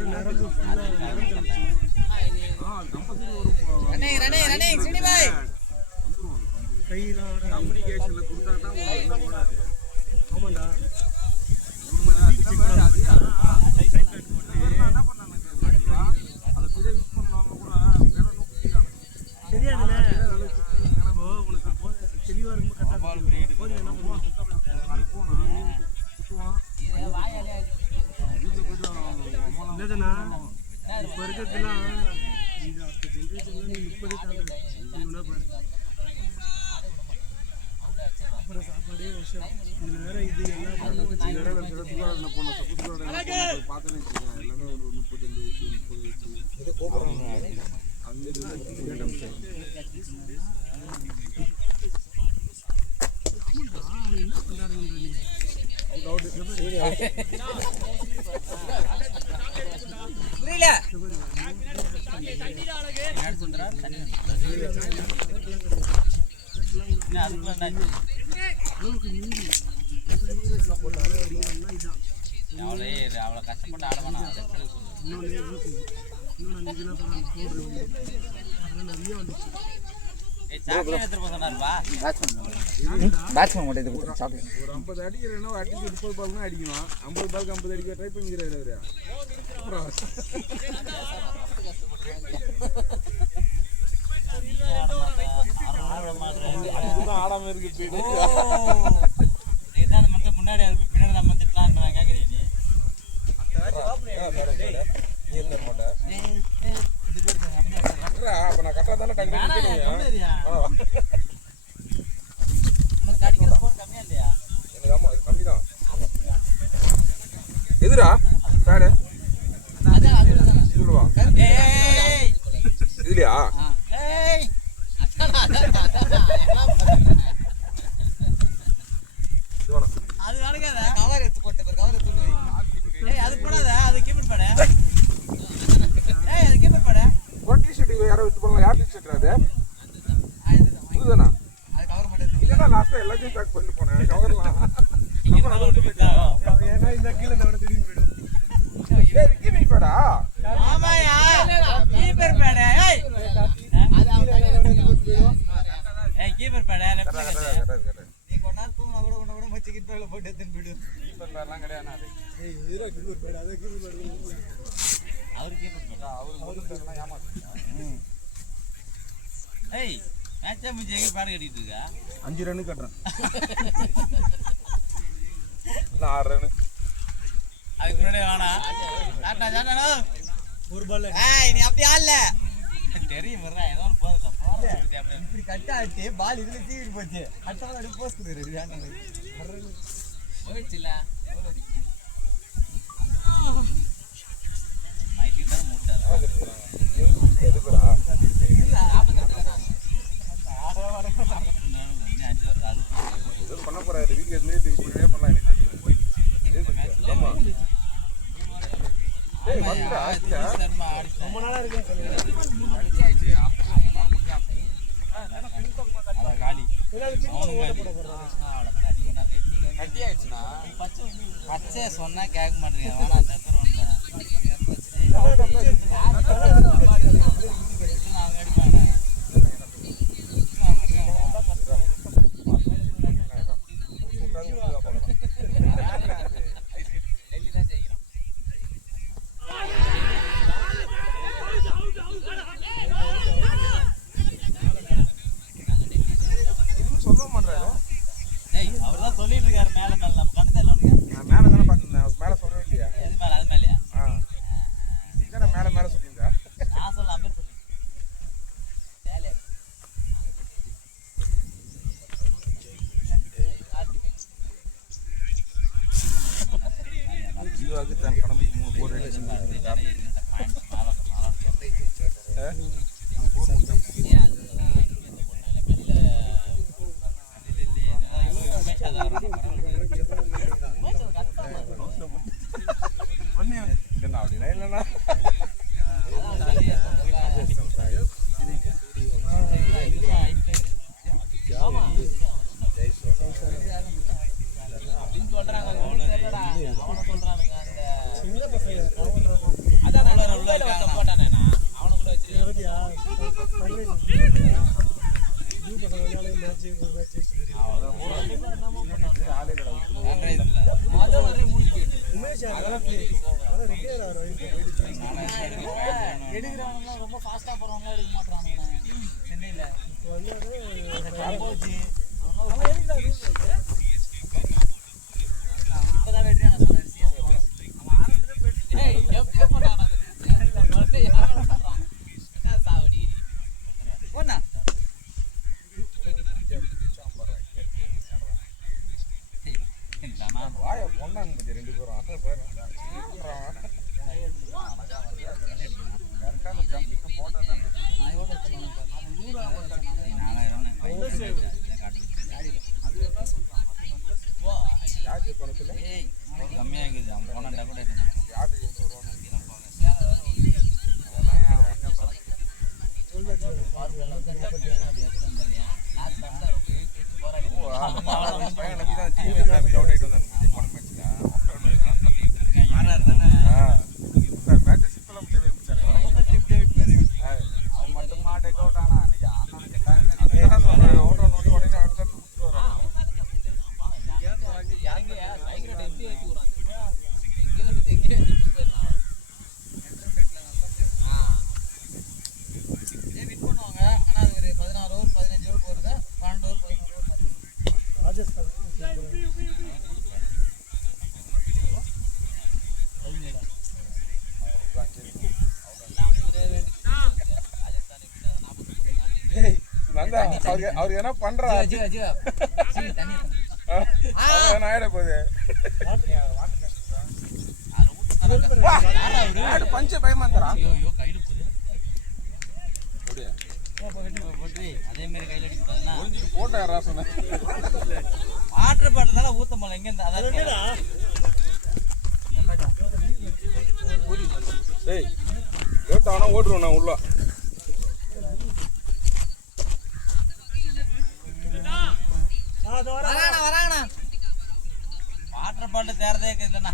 கையெல்லாம் கம்யூனிகேஷன்ல கொடுத்தாட்டா எல்லாம் ஓடாது ஆமாண்டா தெரியாதுல்ல இப்போ உனக்கு தெளிவா இருக்கும் கரெக்டா போது என்ன பண்ணுவான் இல்லைதானா இப்போ இருக்கிறதுலாம் இந்த அடுத்த ஜென்ரேஷன்ல நீ 30 தாண்ட பாரு அப்புறம் சாப்பாடே விஷயம் இதுல வேற இது எல்லாம் பார்த்தேன்னு எல்லாமே ஒரு 35 வயசு 30 வயசு அவ்வளோ கஷ்டப்பட்டு ஆடவானா பேட்ஸ்மேன் மட்டும் இது கொடுத்து சாப்பிடு ஒரு 50 அடிக்கிறேன்னா அடிச்சு 30 பால் தான் அடிக்கணும் 50 பாலுக்கு 50 அடிக்க ட்ரை பண்ணிக்கிறாரு அவரு ஆடாம இருக்கு முன்னாடி பின்னாடி நம்ம திட்டலான்றாங்க கேட்குறீங்க அப்ப நான் கரெக்டா தானே கம்மியா இல்லையா எனக்கு ஆமா அது கம்மி தான் எதுடா பேடு சொல்லுவா இதுலையா அது வணக்காத கவர் எடுத்து போட்டு கவர் எடுத்து அது போடாத அது கீப்பர் பட அது கீப்பர் பட ஒரு டி-ஷர்ட் யாரோ விட்டு போடலாம் யார் டி-ஷர்ட் அது இதுதானா அது கவர் மட்டும் இதெல்லாம் லாஸ்டா எல்லாத்தையும் பேக் பண்ணிட்டு போனேன் கவர்லாம் கவர் அதை விட்டு போயிட்டா ஏன்னா இந்த கீழே நம்ம திடீர்னு போயிடும் ஏய் கீப்பர் பேடா ஆமாயா கீப்பர் பட ஏய் கீப்பர் பட லெஃப்ட்ல நீ கொண்டார் தூங்க கூட மச்சி கீப்பர்ல போட்டு எடுத்து போய்டு கீப்பர் பேர்லாம் கிடையாது அது ஏய் இதுரா கீப்பர் பேட அத கீப்பர் பேட அவர் கீப்பர் பட அவரு பேர்லாம் ஏமாத்து ஏய் மேட்சா முஞ்சி எங்க பாடு கட்டிட்டு இருக்கா 5 ரன் கட்டறேன் இல்ல 6 ரன் அதுக்கு முன்னாடி வாடா டாடா டாடா ஒரு பால் ஏய் நீ அப்படியே ஆல்ல தெரியும் வரேன் ஏதோ போறல போற இப்படி கட்ட ஆட்டி பால் இதுல தீவிர போச்சு அடுத்த நாள் போஸ்ட் போயிடுச்சுல நைட்டு தான் மூட்டாரு பண்ண போறாரு வீட்டுல இருந்து பண்ணலாம் ரொம்ப நாளா இருக்கேன் பச்சை சொன்னா கேட்க மாட்டேங்க வேணா தத்துறோம் அவர்தான் சொல்லிட்டு இருக்காரு மேல மேல நம்ம கண்ணு தெரியல நான் மேல தானே பார்த்தேன் மேல சொல்லவே இல்லையா எது மேல அது மேலயா மேல மேல சொல்லியிருந்தா நான் சொல்ல அமீர் சொல்லு ஜீவாக்கு தன் கடமை 3 அப்படின்னா இல்லைன்னா எடுக்கிறவங்க ரொம்ப ஃபாஸ்டா போறவங்க எடுக்க மாட்டானுங்க சென்னையில இப்பதான் வெற்றியான சொன்னேன் எப்ப போட்டானா சாவடி ஒண்ணா வாய பொண்ணாங்க பத்தி 2 பேரும் அசை பேர் கரெக்டான ஜம்பிங் போட்டா தான் யார் கொண்டு கம்மியா இருக்குது அவன் போனா டெக்கரேட் யார் அவர் என்ன பண்றாரு ஆயிட போகுது பஞ்ச பயமாத்தரா அதே மாதிரி கையில் அடிக்க கூடாதுன்னா போட்டா சொன்ன வாட்டர் பாட்டில் ஊத்த போல எங்க இந்த கேட்டானா ஓட்டுருவோம் நான் உள்ள வராங்கண்ணா வாட்டர் பாட்டில் தேர்தே இருக்குதுண்ணா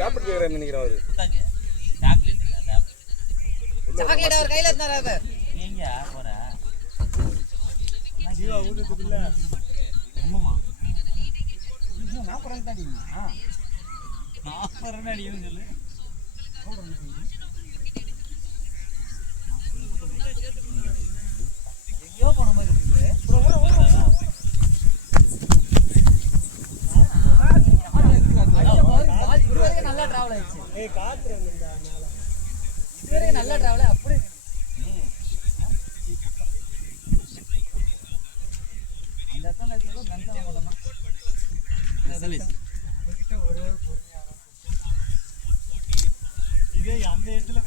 டேப்லெட் கேட்குறேன்னு நினைக்கிறேன் அவரு சாக்லேட் அவர் கையில இருந்தாரு நீங்க போற ஜீவா ஊதுக்குள்ள அம்மா நான் பரங்க தாடி நான் பரங்க அடின்னு சொல்லு எங்கயோ போன மாதிரி இருக்குது நல்லா டிராவல் ஆயிடுச்சு ஏய் காத்து இதுவரைக்கும் நல்ல டிராவல் அப்படியே இதே அந்த இடத்துல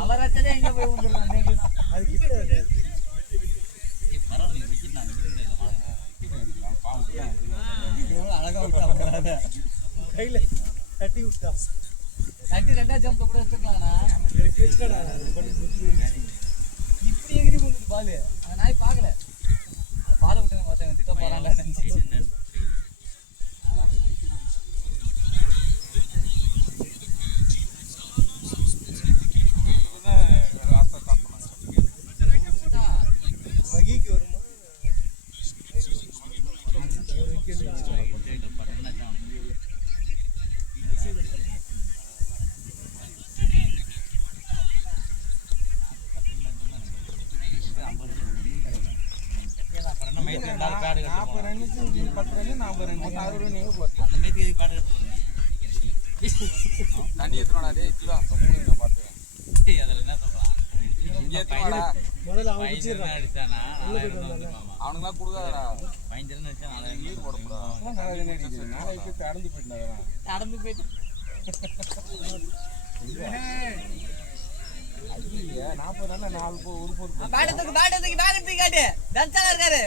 அவர் அச்சதே எங்க போய் வந்துருக்காங்க அது கிட்ட அழகா விட்டாங்க கையில தட்டி விட்டா தட்டி ரெண்டா ஜம்ப் கூட வச்சிருக்காங்கண்ணா இப்படி எகிரி போகுது பாலு அந்த நாய் பார்க்கல பாலை விட்டு பார்த்தேன் திட்ட போறான்டா நினைச்சு மகிக்கு வருமா நாற்பது ரன்னுக்கு 10 ரன்னு 40 ரன் 60 ரன் எங்க போறது அந்த மேத்தி பேட் எடுத்து தண்ணி ஏத்துறாடா டேய் சிவா நான் பாத்துறேன் அதில் என்ன சொல்றான் இங்க ஏத்துவாடா முதல்ல அவன் பிடிச்சிடுறான் அடிச்சானா வந்துருமாமா அவனுக்குலாம் கொடுக்காதடா 15 ரன் அடிச்சா 4 ரன் நீர் போட கூடாது நாளைக்கு அடந்து போயிட்டாங்க நடந்து போயிட்டு ஐயா 40 ரன்ல 4 ஒரு போர் பேட் எடுத்து காட்டு தன்சாலா இருக்காரு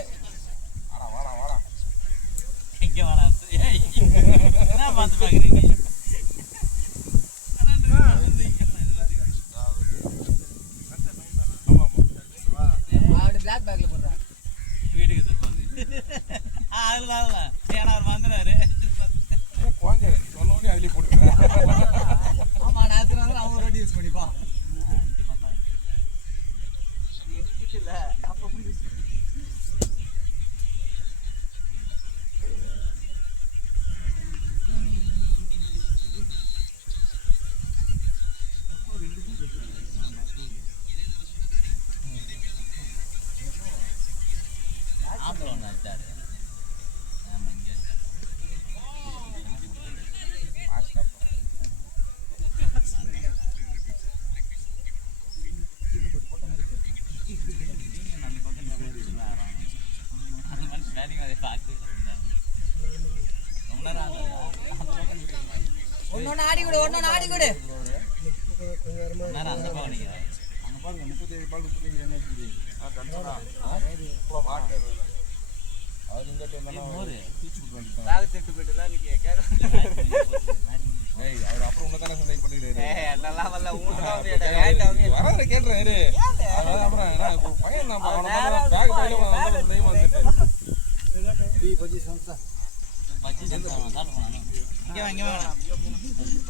வாடா எங்க வாடா ஏய் என்ன பார்த்து பாக்குறீங்க அப்படி பிளாக் பேக்ல போடுறான் வீட்டுக்கு திருப்பாது அதுல ஏன்னா அவர் வந்துறாரு குழந்தை சொன்ன உடனே அதுலயே போட்டுருக்கேன் ஆமா நான் எத்தனை அவங்க ரோட் யூஸ் பண்ணிப்பான் இல்ல அப்ப ஒன்னொன்னு ஆடி கொடு அந்த பவனிக்கு அங்க பாருங்க 37 பால் 35 ரன் அடிக்குது அது இங்கிட்ட மோரு. டீச் விட்டுறாங்க வேலை திட்டு போயிட்டுலாம் நீங்க ஏய் அவர் அப்புறம் உன்ன தான சண்டை பண்ணிக்கிறாரு என்னெல்லாம் வரல ஊட்டலாம் வந்து லேட்டா வந்து வராத கேட்றேன் இரு அப்புறம் என்ன இப்போ பையன் நம்ம அவன பேக் பையில வந்து சண்டையும் வந்துட்டு பஜ்ஜி சாப்பிடணும் இங்கே வேணாம்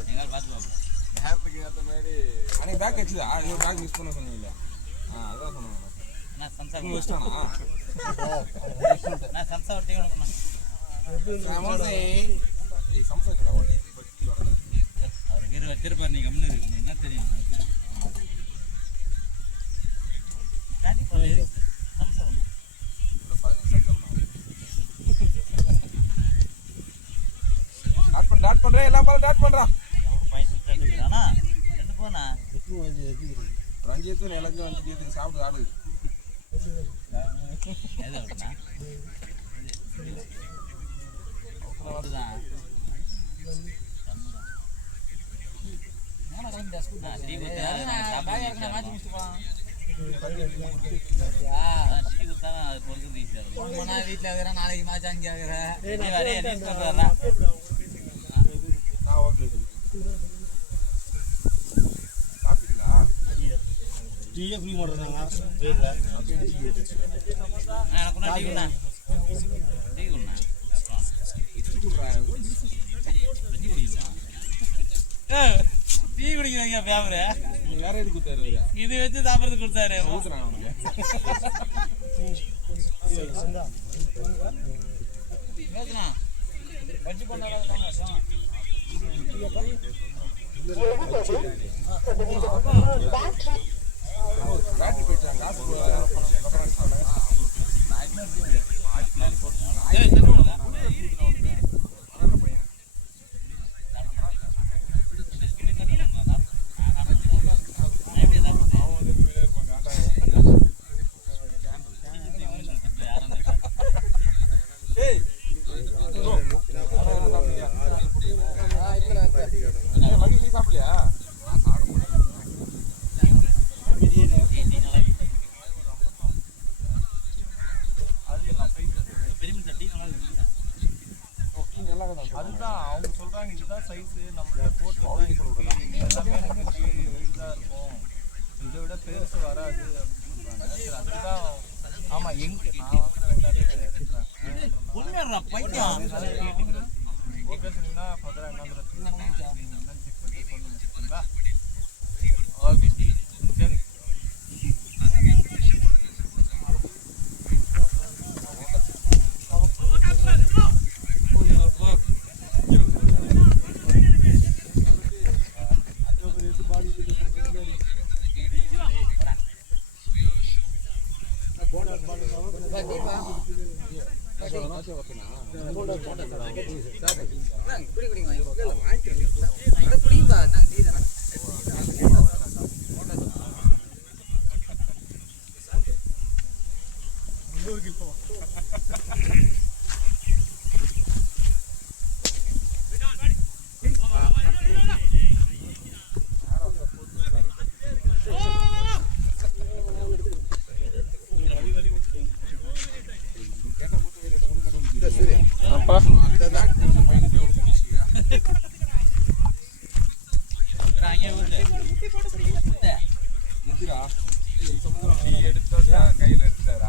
எங்கால் பார்த்து பார்ப்போம் நேரத்துக்கு ஏற்ற மாதிரி அன்னைக்கு பேக் வச்சுதா இது பேக் யூஸ் பண்ண சொன்னீங்க அதான் சொன்னாங்க நான் சம்சா வச்சுட்டானா நான் சம்சா ஒரு டீம் சமோசா ஏய் சமோசா கடை ஓடி பத்தி வரல அவர் வச்சிருப்பார் நீ கம்முன்னு இருக்கு என்ன தெரியும் சம்சா ஒன்று 15 செகண்ட் டாட் பண்றேன் எல்லா பாலும் டாட் பண்றான் அவரும் 15 எடுக்கிறானா ரெண்டு போனா ரஞ்சித்தும் எல்லாத்தையும் வந்து சாப்பிட்டு ஆடு எது அப்படின்னா அதுதான் டீ குத்தா அது பொறுத்து ஈஸியாக இருக்கும் வீட்டில் இருக்கிறேன் நாளைக்கு மேட்ச் அங்கே ஆகிறேன் ஓகே சாப்பிட்டீங்களா டீயே குடி மாட்டேறாங்க வெயில்ல எனக்கு டீ குண்ணா டீ குண்ணா டீ குடிக்கிறாங்க பேப்பரு வேற எது கொடுத்தாரு இது வச்சு சாப்பிட்றது கொடுத்தாரு ஊத்துறாங்க பேசுனா வச்சு கொண்டாட பேட்டரி போயிட்டாங்க அதுதான் அவங்க சொல்றாங்க இதுதான் சைஸ் நம்மள்ட்ட போட்டுதான் இருக்கு எல்லாமே எனக்கு 7 தான் இருக்கும் இதை விட பெருசு வராது அப்படின்னு சொல்றாங்க சரி அதுதான் ஆமா எங்க நான் வாங்குற வெண்டாரே கிடையாதுன்றாங்க கேட்டுக்கிறேன் ஓகே சொன்னீங்கன்னா ஃபர்தரா என்னன்னு செக் பண்ணி சொல்லுங்க சரிங்களா ஓகே சரி கையில் எடுத்தார்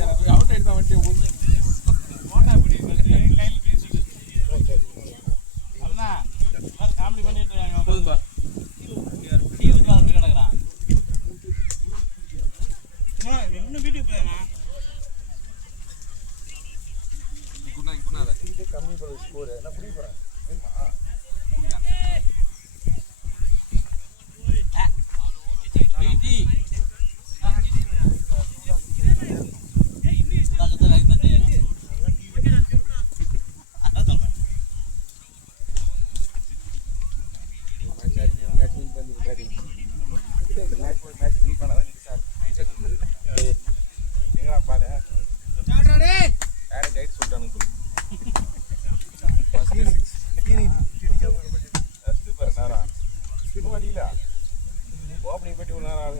1000 அவுட் ஆயிடுதான் வண்டி காமெடி பண்ணிட்டு இருக்காங்க போதும்பா டிவி கலந்து கிடக்குறான் இன்னும் வீட்டுக்கு போயிடா கம்மி பண்ண ஸ்கோர் நான் புரிய போறேன் ஓப்பனிங் பற்றி ஒரு நேரம்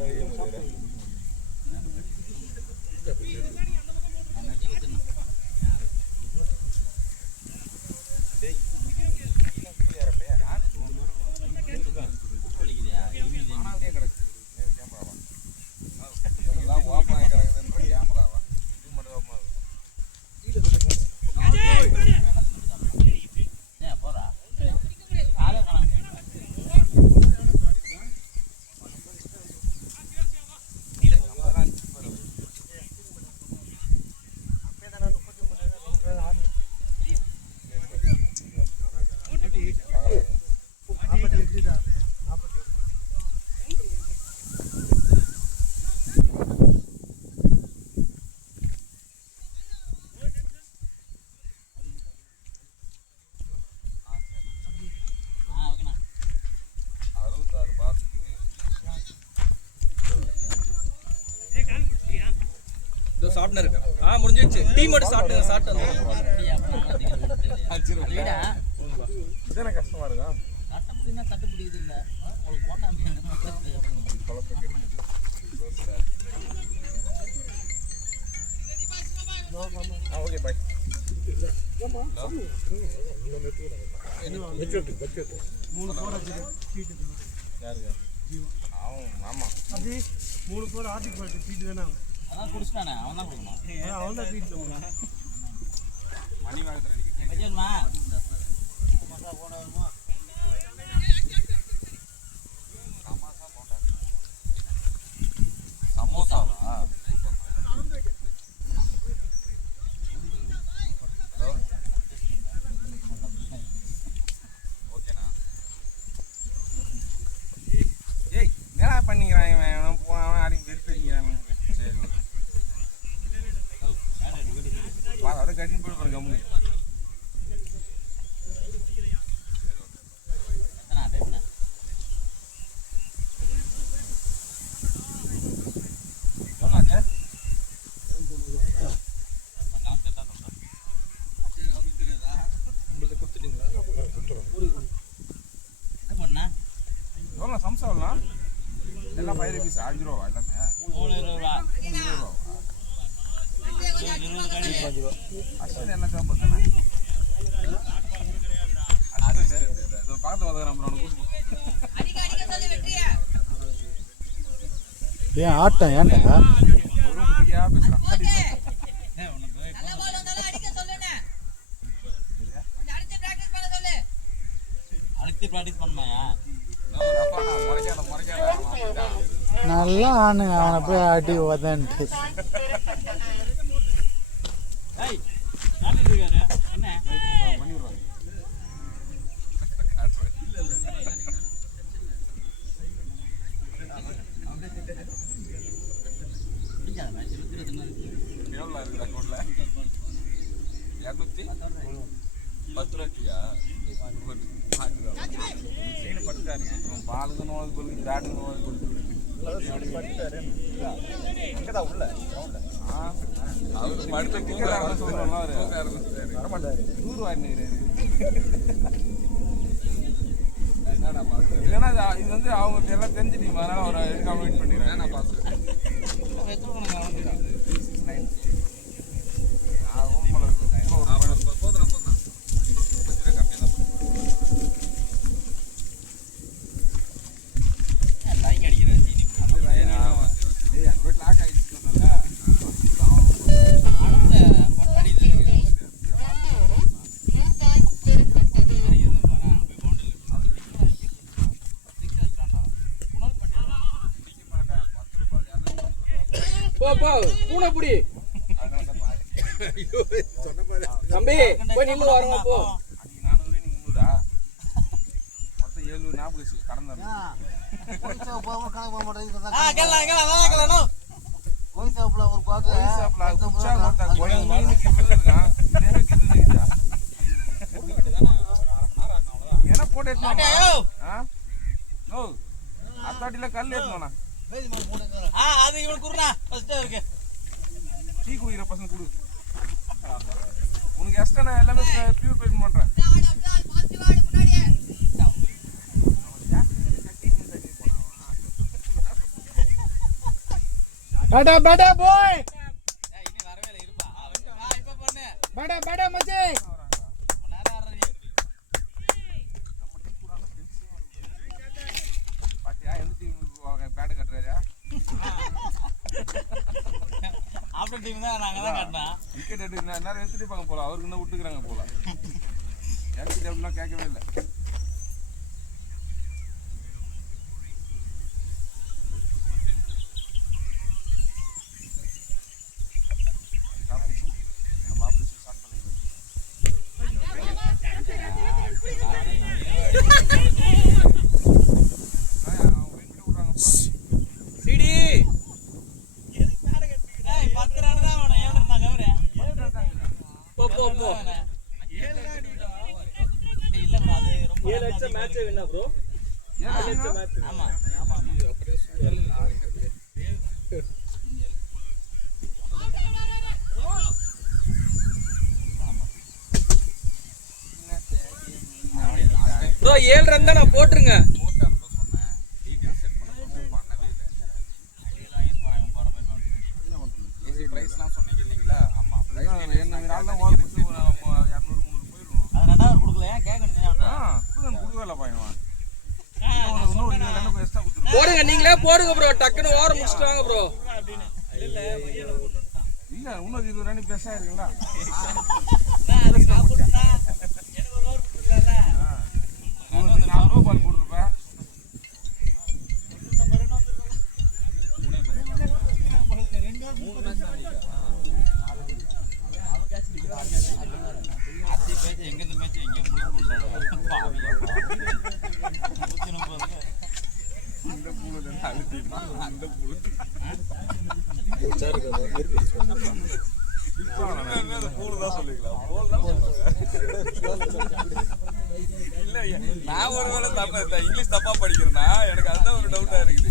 சாப்பிட்டு இருக்கா முடிஞ்சிருச்சு டீ மட்டும் சாப்பிட்டு இதெல்லாம் கஷ்டமா இருக்கும் தட்டுப்படினா தட்டுப்படிக்குது இல்லை உங்களுக்கு ஓகே பாய் யாருக்கு ஆமா அது 3 போற ஆர்டிக் போட்டு சீட்டு தானே அதான் குடிச்சிட்டானே அவன் தான் கொடுக்கணும் அவன் தான் வீட்டில் மணி வாங்க வச்சிருமா சமோசாவா ஓகேண்ணா ஏய் என்னடா பண்ணிக்கிறான் இவன் போனவன் அடிங்க வெறுப்பிக்கிறான் சரி அதை கட்டின்னு போய் பாருங்க கம்மு எல்லாம் 5 rupees 5 ரூபா எல்லாமே 3 ரூபா அஸ்வின் என்ன ஜாப் பண்ணா அஸ்வின் இதோ பார்த்து வந்தா நம்ம கூட்டு ஏன் ஆட்டம் ஏன்டா ஒரு புரியா பேசுறான் அடுத்து பிராக்டிஸ் பண்ணமாயா நல்லா ஆணுங்க அவனை போய் ஆட்டி உதன்ட்டு ஏய் காட்டிட்டு இருக்காரு என்ன எவ்வளோ இருக்குது அக்கௌண்ட்ல 210 ரூபாய்யா சீனு பட்டுட்டாருங்க பாலுக்கு நோய் கொடுக்குது பேட்டுக்கு நோய் கொடுக்குது அவருக்கு மடுத்த தூக்காரு சொல்றோம் அவரு வரமாட்டாரு தூர் வாங்கினாரு இல்லைன்னா இது வந்து அவங்க எல்லாம் தெரிஞ்சுட்டீங்க அதனால ஒரு கம்ப்ளைண்ட் பண்ணிடுறேன் நான் பார்த்துருக்கேன் பூனைப்புடி தம்பி போய் நில்லு வரங்க போ 400 நீ 300 மொத்தம் 700 ஞாபகம் கடந்தாரு என்ன போட்டு அத்தாட்டில கல் ஏற்றணும் அது இவனுக்கு குருண்ணா ஃபர்ஸ்ட் இருக்கு டீ குடிக்கிற பசங்க கொடு உனக்கு எக்ஸ்ட்ரா நான் எல்லாமே பியூர் பேமெண்ட் பண்றேன் பேடா பேடா பாய் இன்னும் வரவே இல்லை இருப்பா இப்ப பண்ணு பேடா பேடா மச்சி பாத்தியா எந்த டீம் பேட் கட்டுறாரு ஆஃப்டர் டீம் தான் நாங்க தான் கட்டணும் விக்கெட் எடுத்து எல்லாரும் எடுத்துட்டு போல அவருக்கு தான் விட்டுக்கிறாங்க போல எனக்கு அப்படிலாம் கேட்கவே இல்லை ப்ரோ 7 ரன் தான் நான் போட்டுருங்க பிரைஸ்லாம் சொன்னீங்க இல்லைங்களா ஆமா என்ன நாள் ஓவர் கொடுத்து 200 300 போயிடும் அது ரெண்டாவது கொடுக்கல ஏன் கேட்கணும் கொடுக்கவே இல்லை பையன் இன்னும் ரெண்டு எக்ஸ்ட்ரா கொடுத்துருவோம் போடுங்க நீங்களே போடுங்க ப்ரோ டக்குன்னு ஓவர் முடிச்சுட்டு வாங்க ப்ரோ இல்ல இன்னும் 20 ரன் பெருசா இருக்குங்களா பால் போட்டுருப்பேன் எங்க மேட்ச் எங்க முடிவு இந்த பூல அந்த பூல பூல் தான் சொல்லிக்கலாம் இல்ல நான் ஒரு வேளை தப்பா இங்கிலீஷ் தப்பா படிக்கிறேன்னா எனக்கு அதுதான் ஒரு டவுட்டா இருக்குது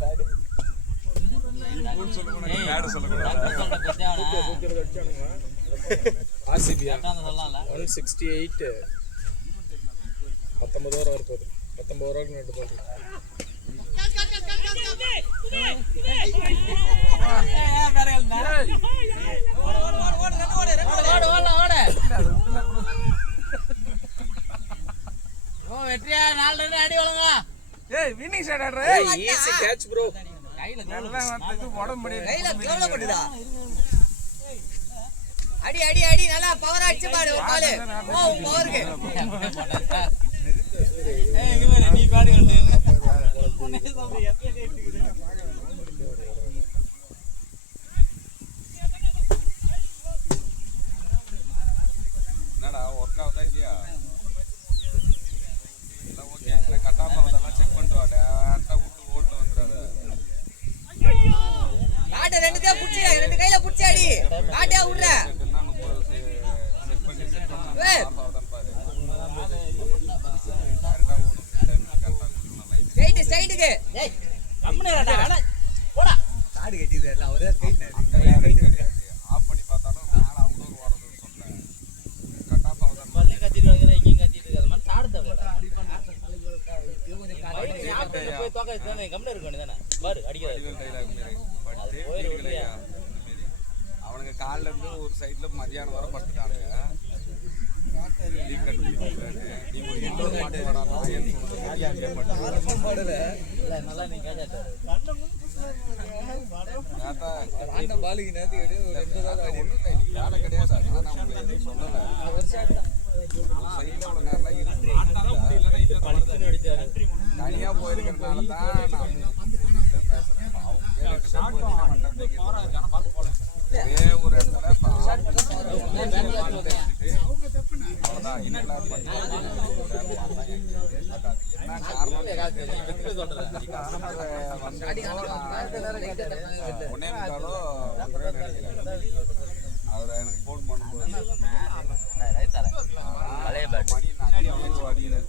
4 2 சொல்லக்கூடாது பேடு சொல்லக்கூடாது ஆர்சிபியா சொல்லலாம்ல 168 19 ஓவர் இருப்பது 19 ஓவருக்கு நட்டு போகுது வெற்றியா 4 ரன் அடி வழங்க. ஏய் வின்னிங் ஷாட் ஆடுற ஈஸி கேட்ச் ப்ரோ கையில எல்லாம் வந்து உடம்பு கையில கவலைப்படுதா அடி அடி அடி நல்லா பவர் அடிச்சு பாடு ஒரு பால் ஓ பவருக்கு நீ பாடு என்னடா ஒர்க் ஆகுதா இல்லையா எல்லாம் ஓகே கட்டாம வந்தெல்லாம் செக் பண்ணிட்டு வாடா விட்டு ஓட்டு வந்துடாத காட்ட ரெண்டுதே புடிச்சு ரெண்டு கையில புடிச்சு அடி காட்டியா விடுற செக் பண்ணி ஏய் பாரு ஸ்ட்ரைட் ஸ்ட்ரைட்டுக்கு ஏய் கம்முனேடா அட போடா காடு கட்டிடுறல ஒரே ஸ்ட்ரைட் ஆஃப் பண்ணி பார்த்தாலும் மேல அவுட்டோர் ஓடுறதுன்னு சொல்றேன் கட் ஆஃப் ஆகுதான் பல்லு கத்திட்டு வங்கற இங்க கத்திட்டு இருக்காத மாதிரி சாடு தவறடா போய் தோக்க வச்சனே கம்முனே இருக்க வேண்டியதானே பாரு அடிக்காத டைலாக் மாதிரி படிச்சு அவனுங்க கால்ல இருந்து ஒரு சைடுல மதியானம் வர படுத்துட்டானுங்க லீவ் கட் பண்ணிட்டாங்க நீ ஒரு இன்னொரு மாட்டு வாடா நான் ஏன் சொன்னது இல்ல நல்லா நீ கேட்டாத தாத்தா ஆண்ட பாலுக்கு நேத்து ஒரு 80 ஒண்ணும் இல்லை வேலை கிடையாது ஆனா நான் உங்களுக்கு சொல்லல சைடுல ஒரு நேரம் பளிச்சுன்னு அடிச்சாரு தனியா போயிருக்கிறதுனால தான் நான் பேசுறேன் ஒரே ஒரு இடத்துல அவ்வளோதான் இன்னும் என்ன காரணம் ஒன்னே முக்காலோ நினைக்கிறேன் அவர் எனக்கு ஃபோன் பண்ணும்போது மணி நான் அடிக்கிறேன்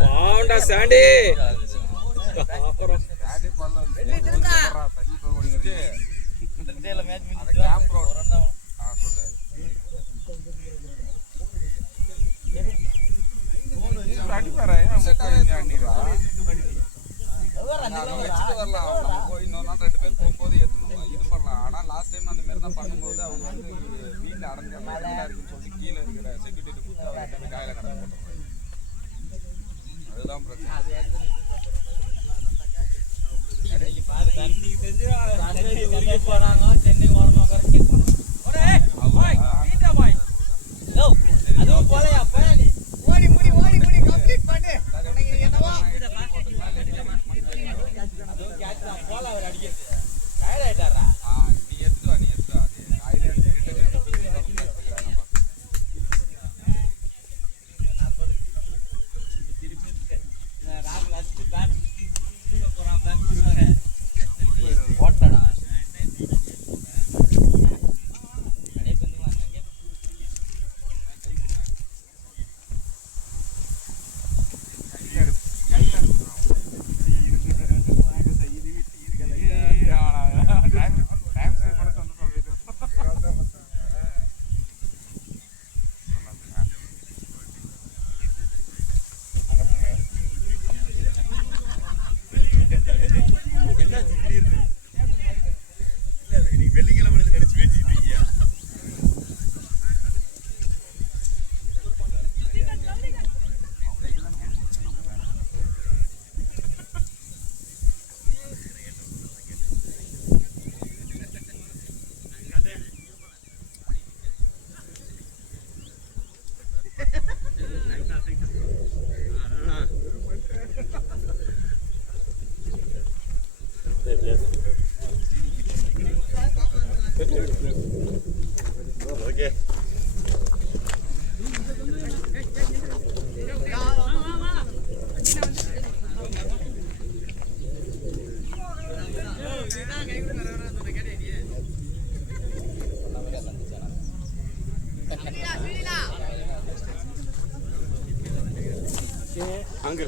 பாண்டா சாண்டி சாண்டி பல்ல தண்ணி போய் ஓடிங்கிறது டேல மேட்ச் அந்த கேம்ப் ரோட் சொல்லு அடிப்பாரா செட் ஆகிங்க அண்ணிரா வச்சுட்டு வரலாம் நம்ம போய் இன்னொரு நாள் 2 பேர் போகும்போது எடுத்துக்கணும் இது பண்ணலாம் ஆனால் லாஸ்ட் டைம் அந்த மாதிரி தான் பண்ணும்போது அவர் வந்து வீட்டில் அடைஞ்ச நல்லா இருக்குன்னு சொல்லி கீழே இருக்கிற செக்யூரிட்டி கொடுத்து அவர்கிட்ட காயில கடை போட்டுருவாங்க அதுதான் பிரச்சனை போறாங்க சென்னை ஓரமா அதுவும் போலையா போயா நீ ஓடி முடி கம்ப்ளீட் பண்ணு உனக்கு என்னவா அதுவும் கேட்ச் தான் போல அவர் அடிக்கிறது டயர்ட் ஆயிட்டாரா நீ எடுத்து வா அது காயில எடுத்துக்கிட்டு ராகுல் அடிச்சு பேட் போறான் பெங்களூர் ஓட்டடா அங்கே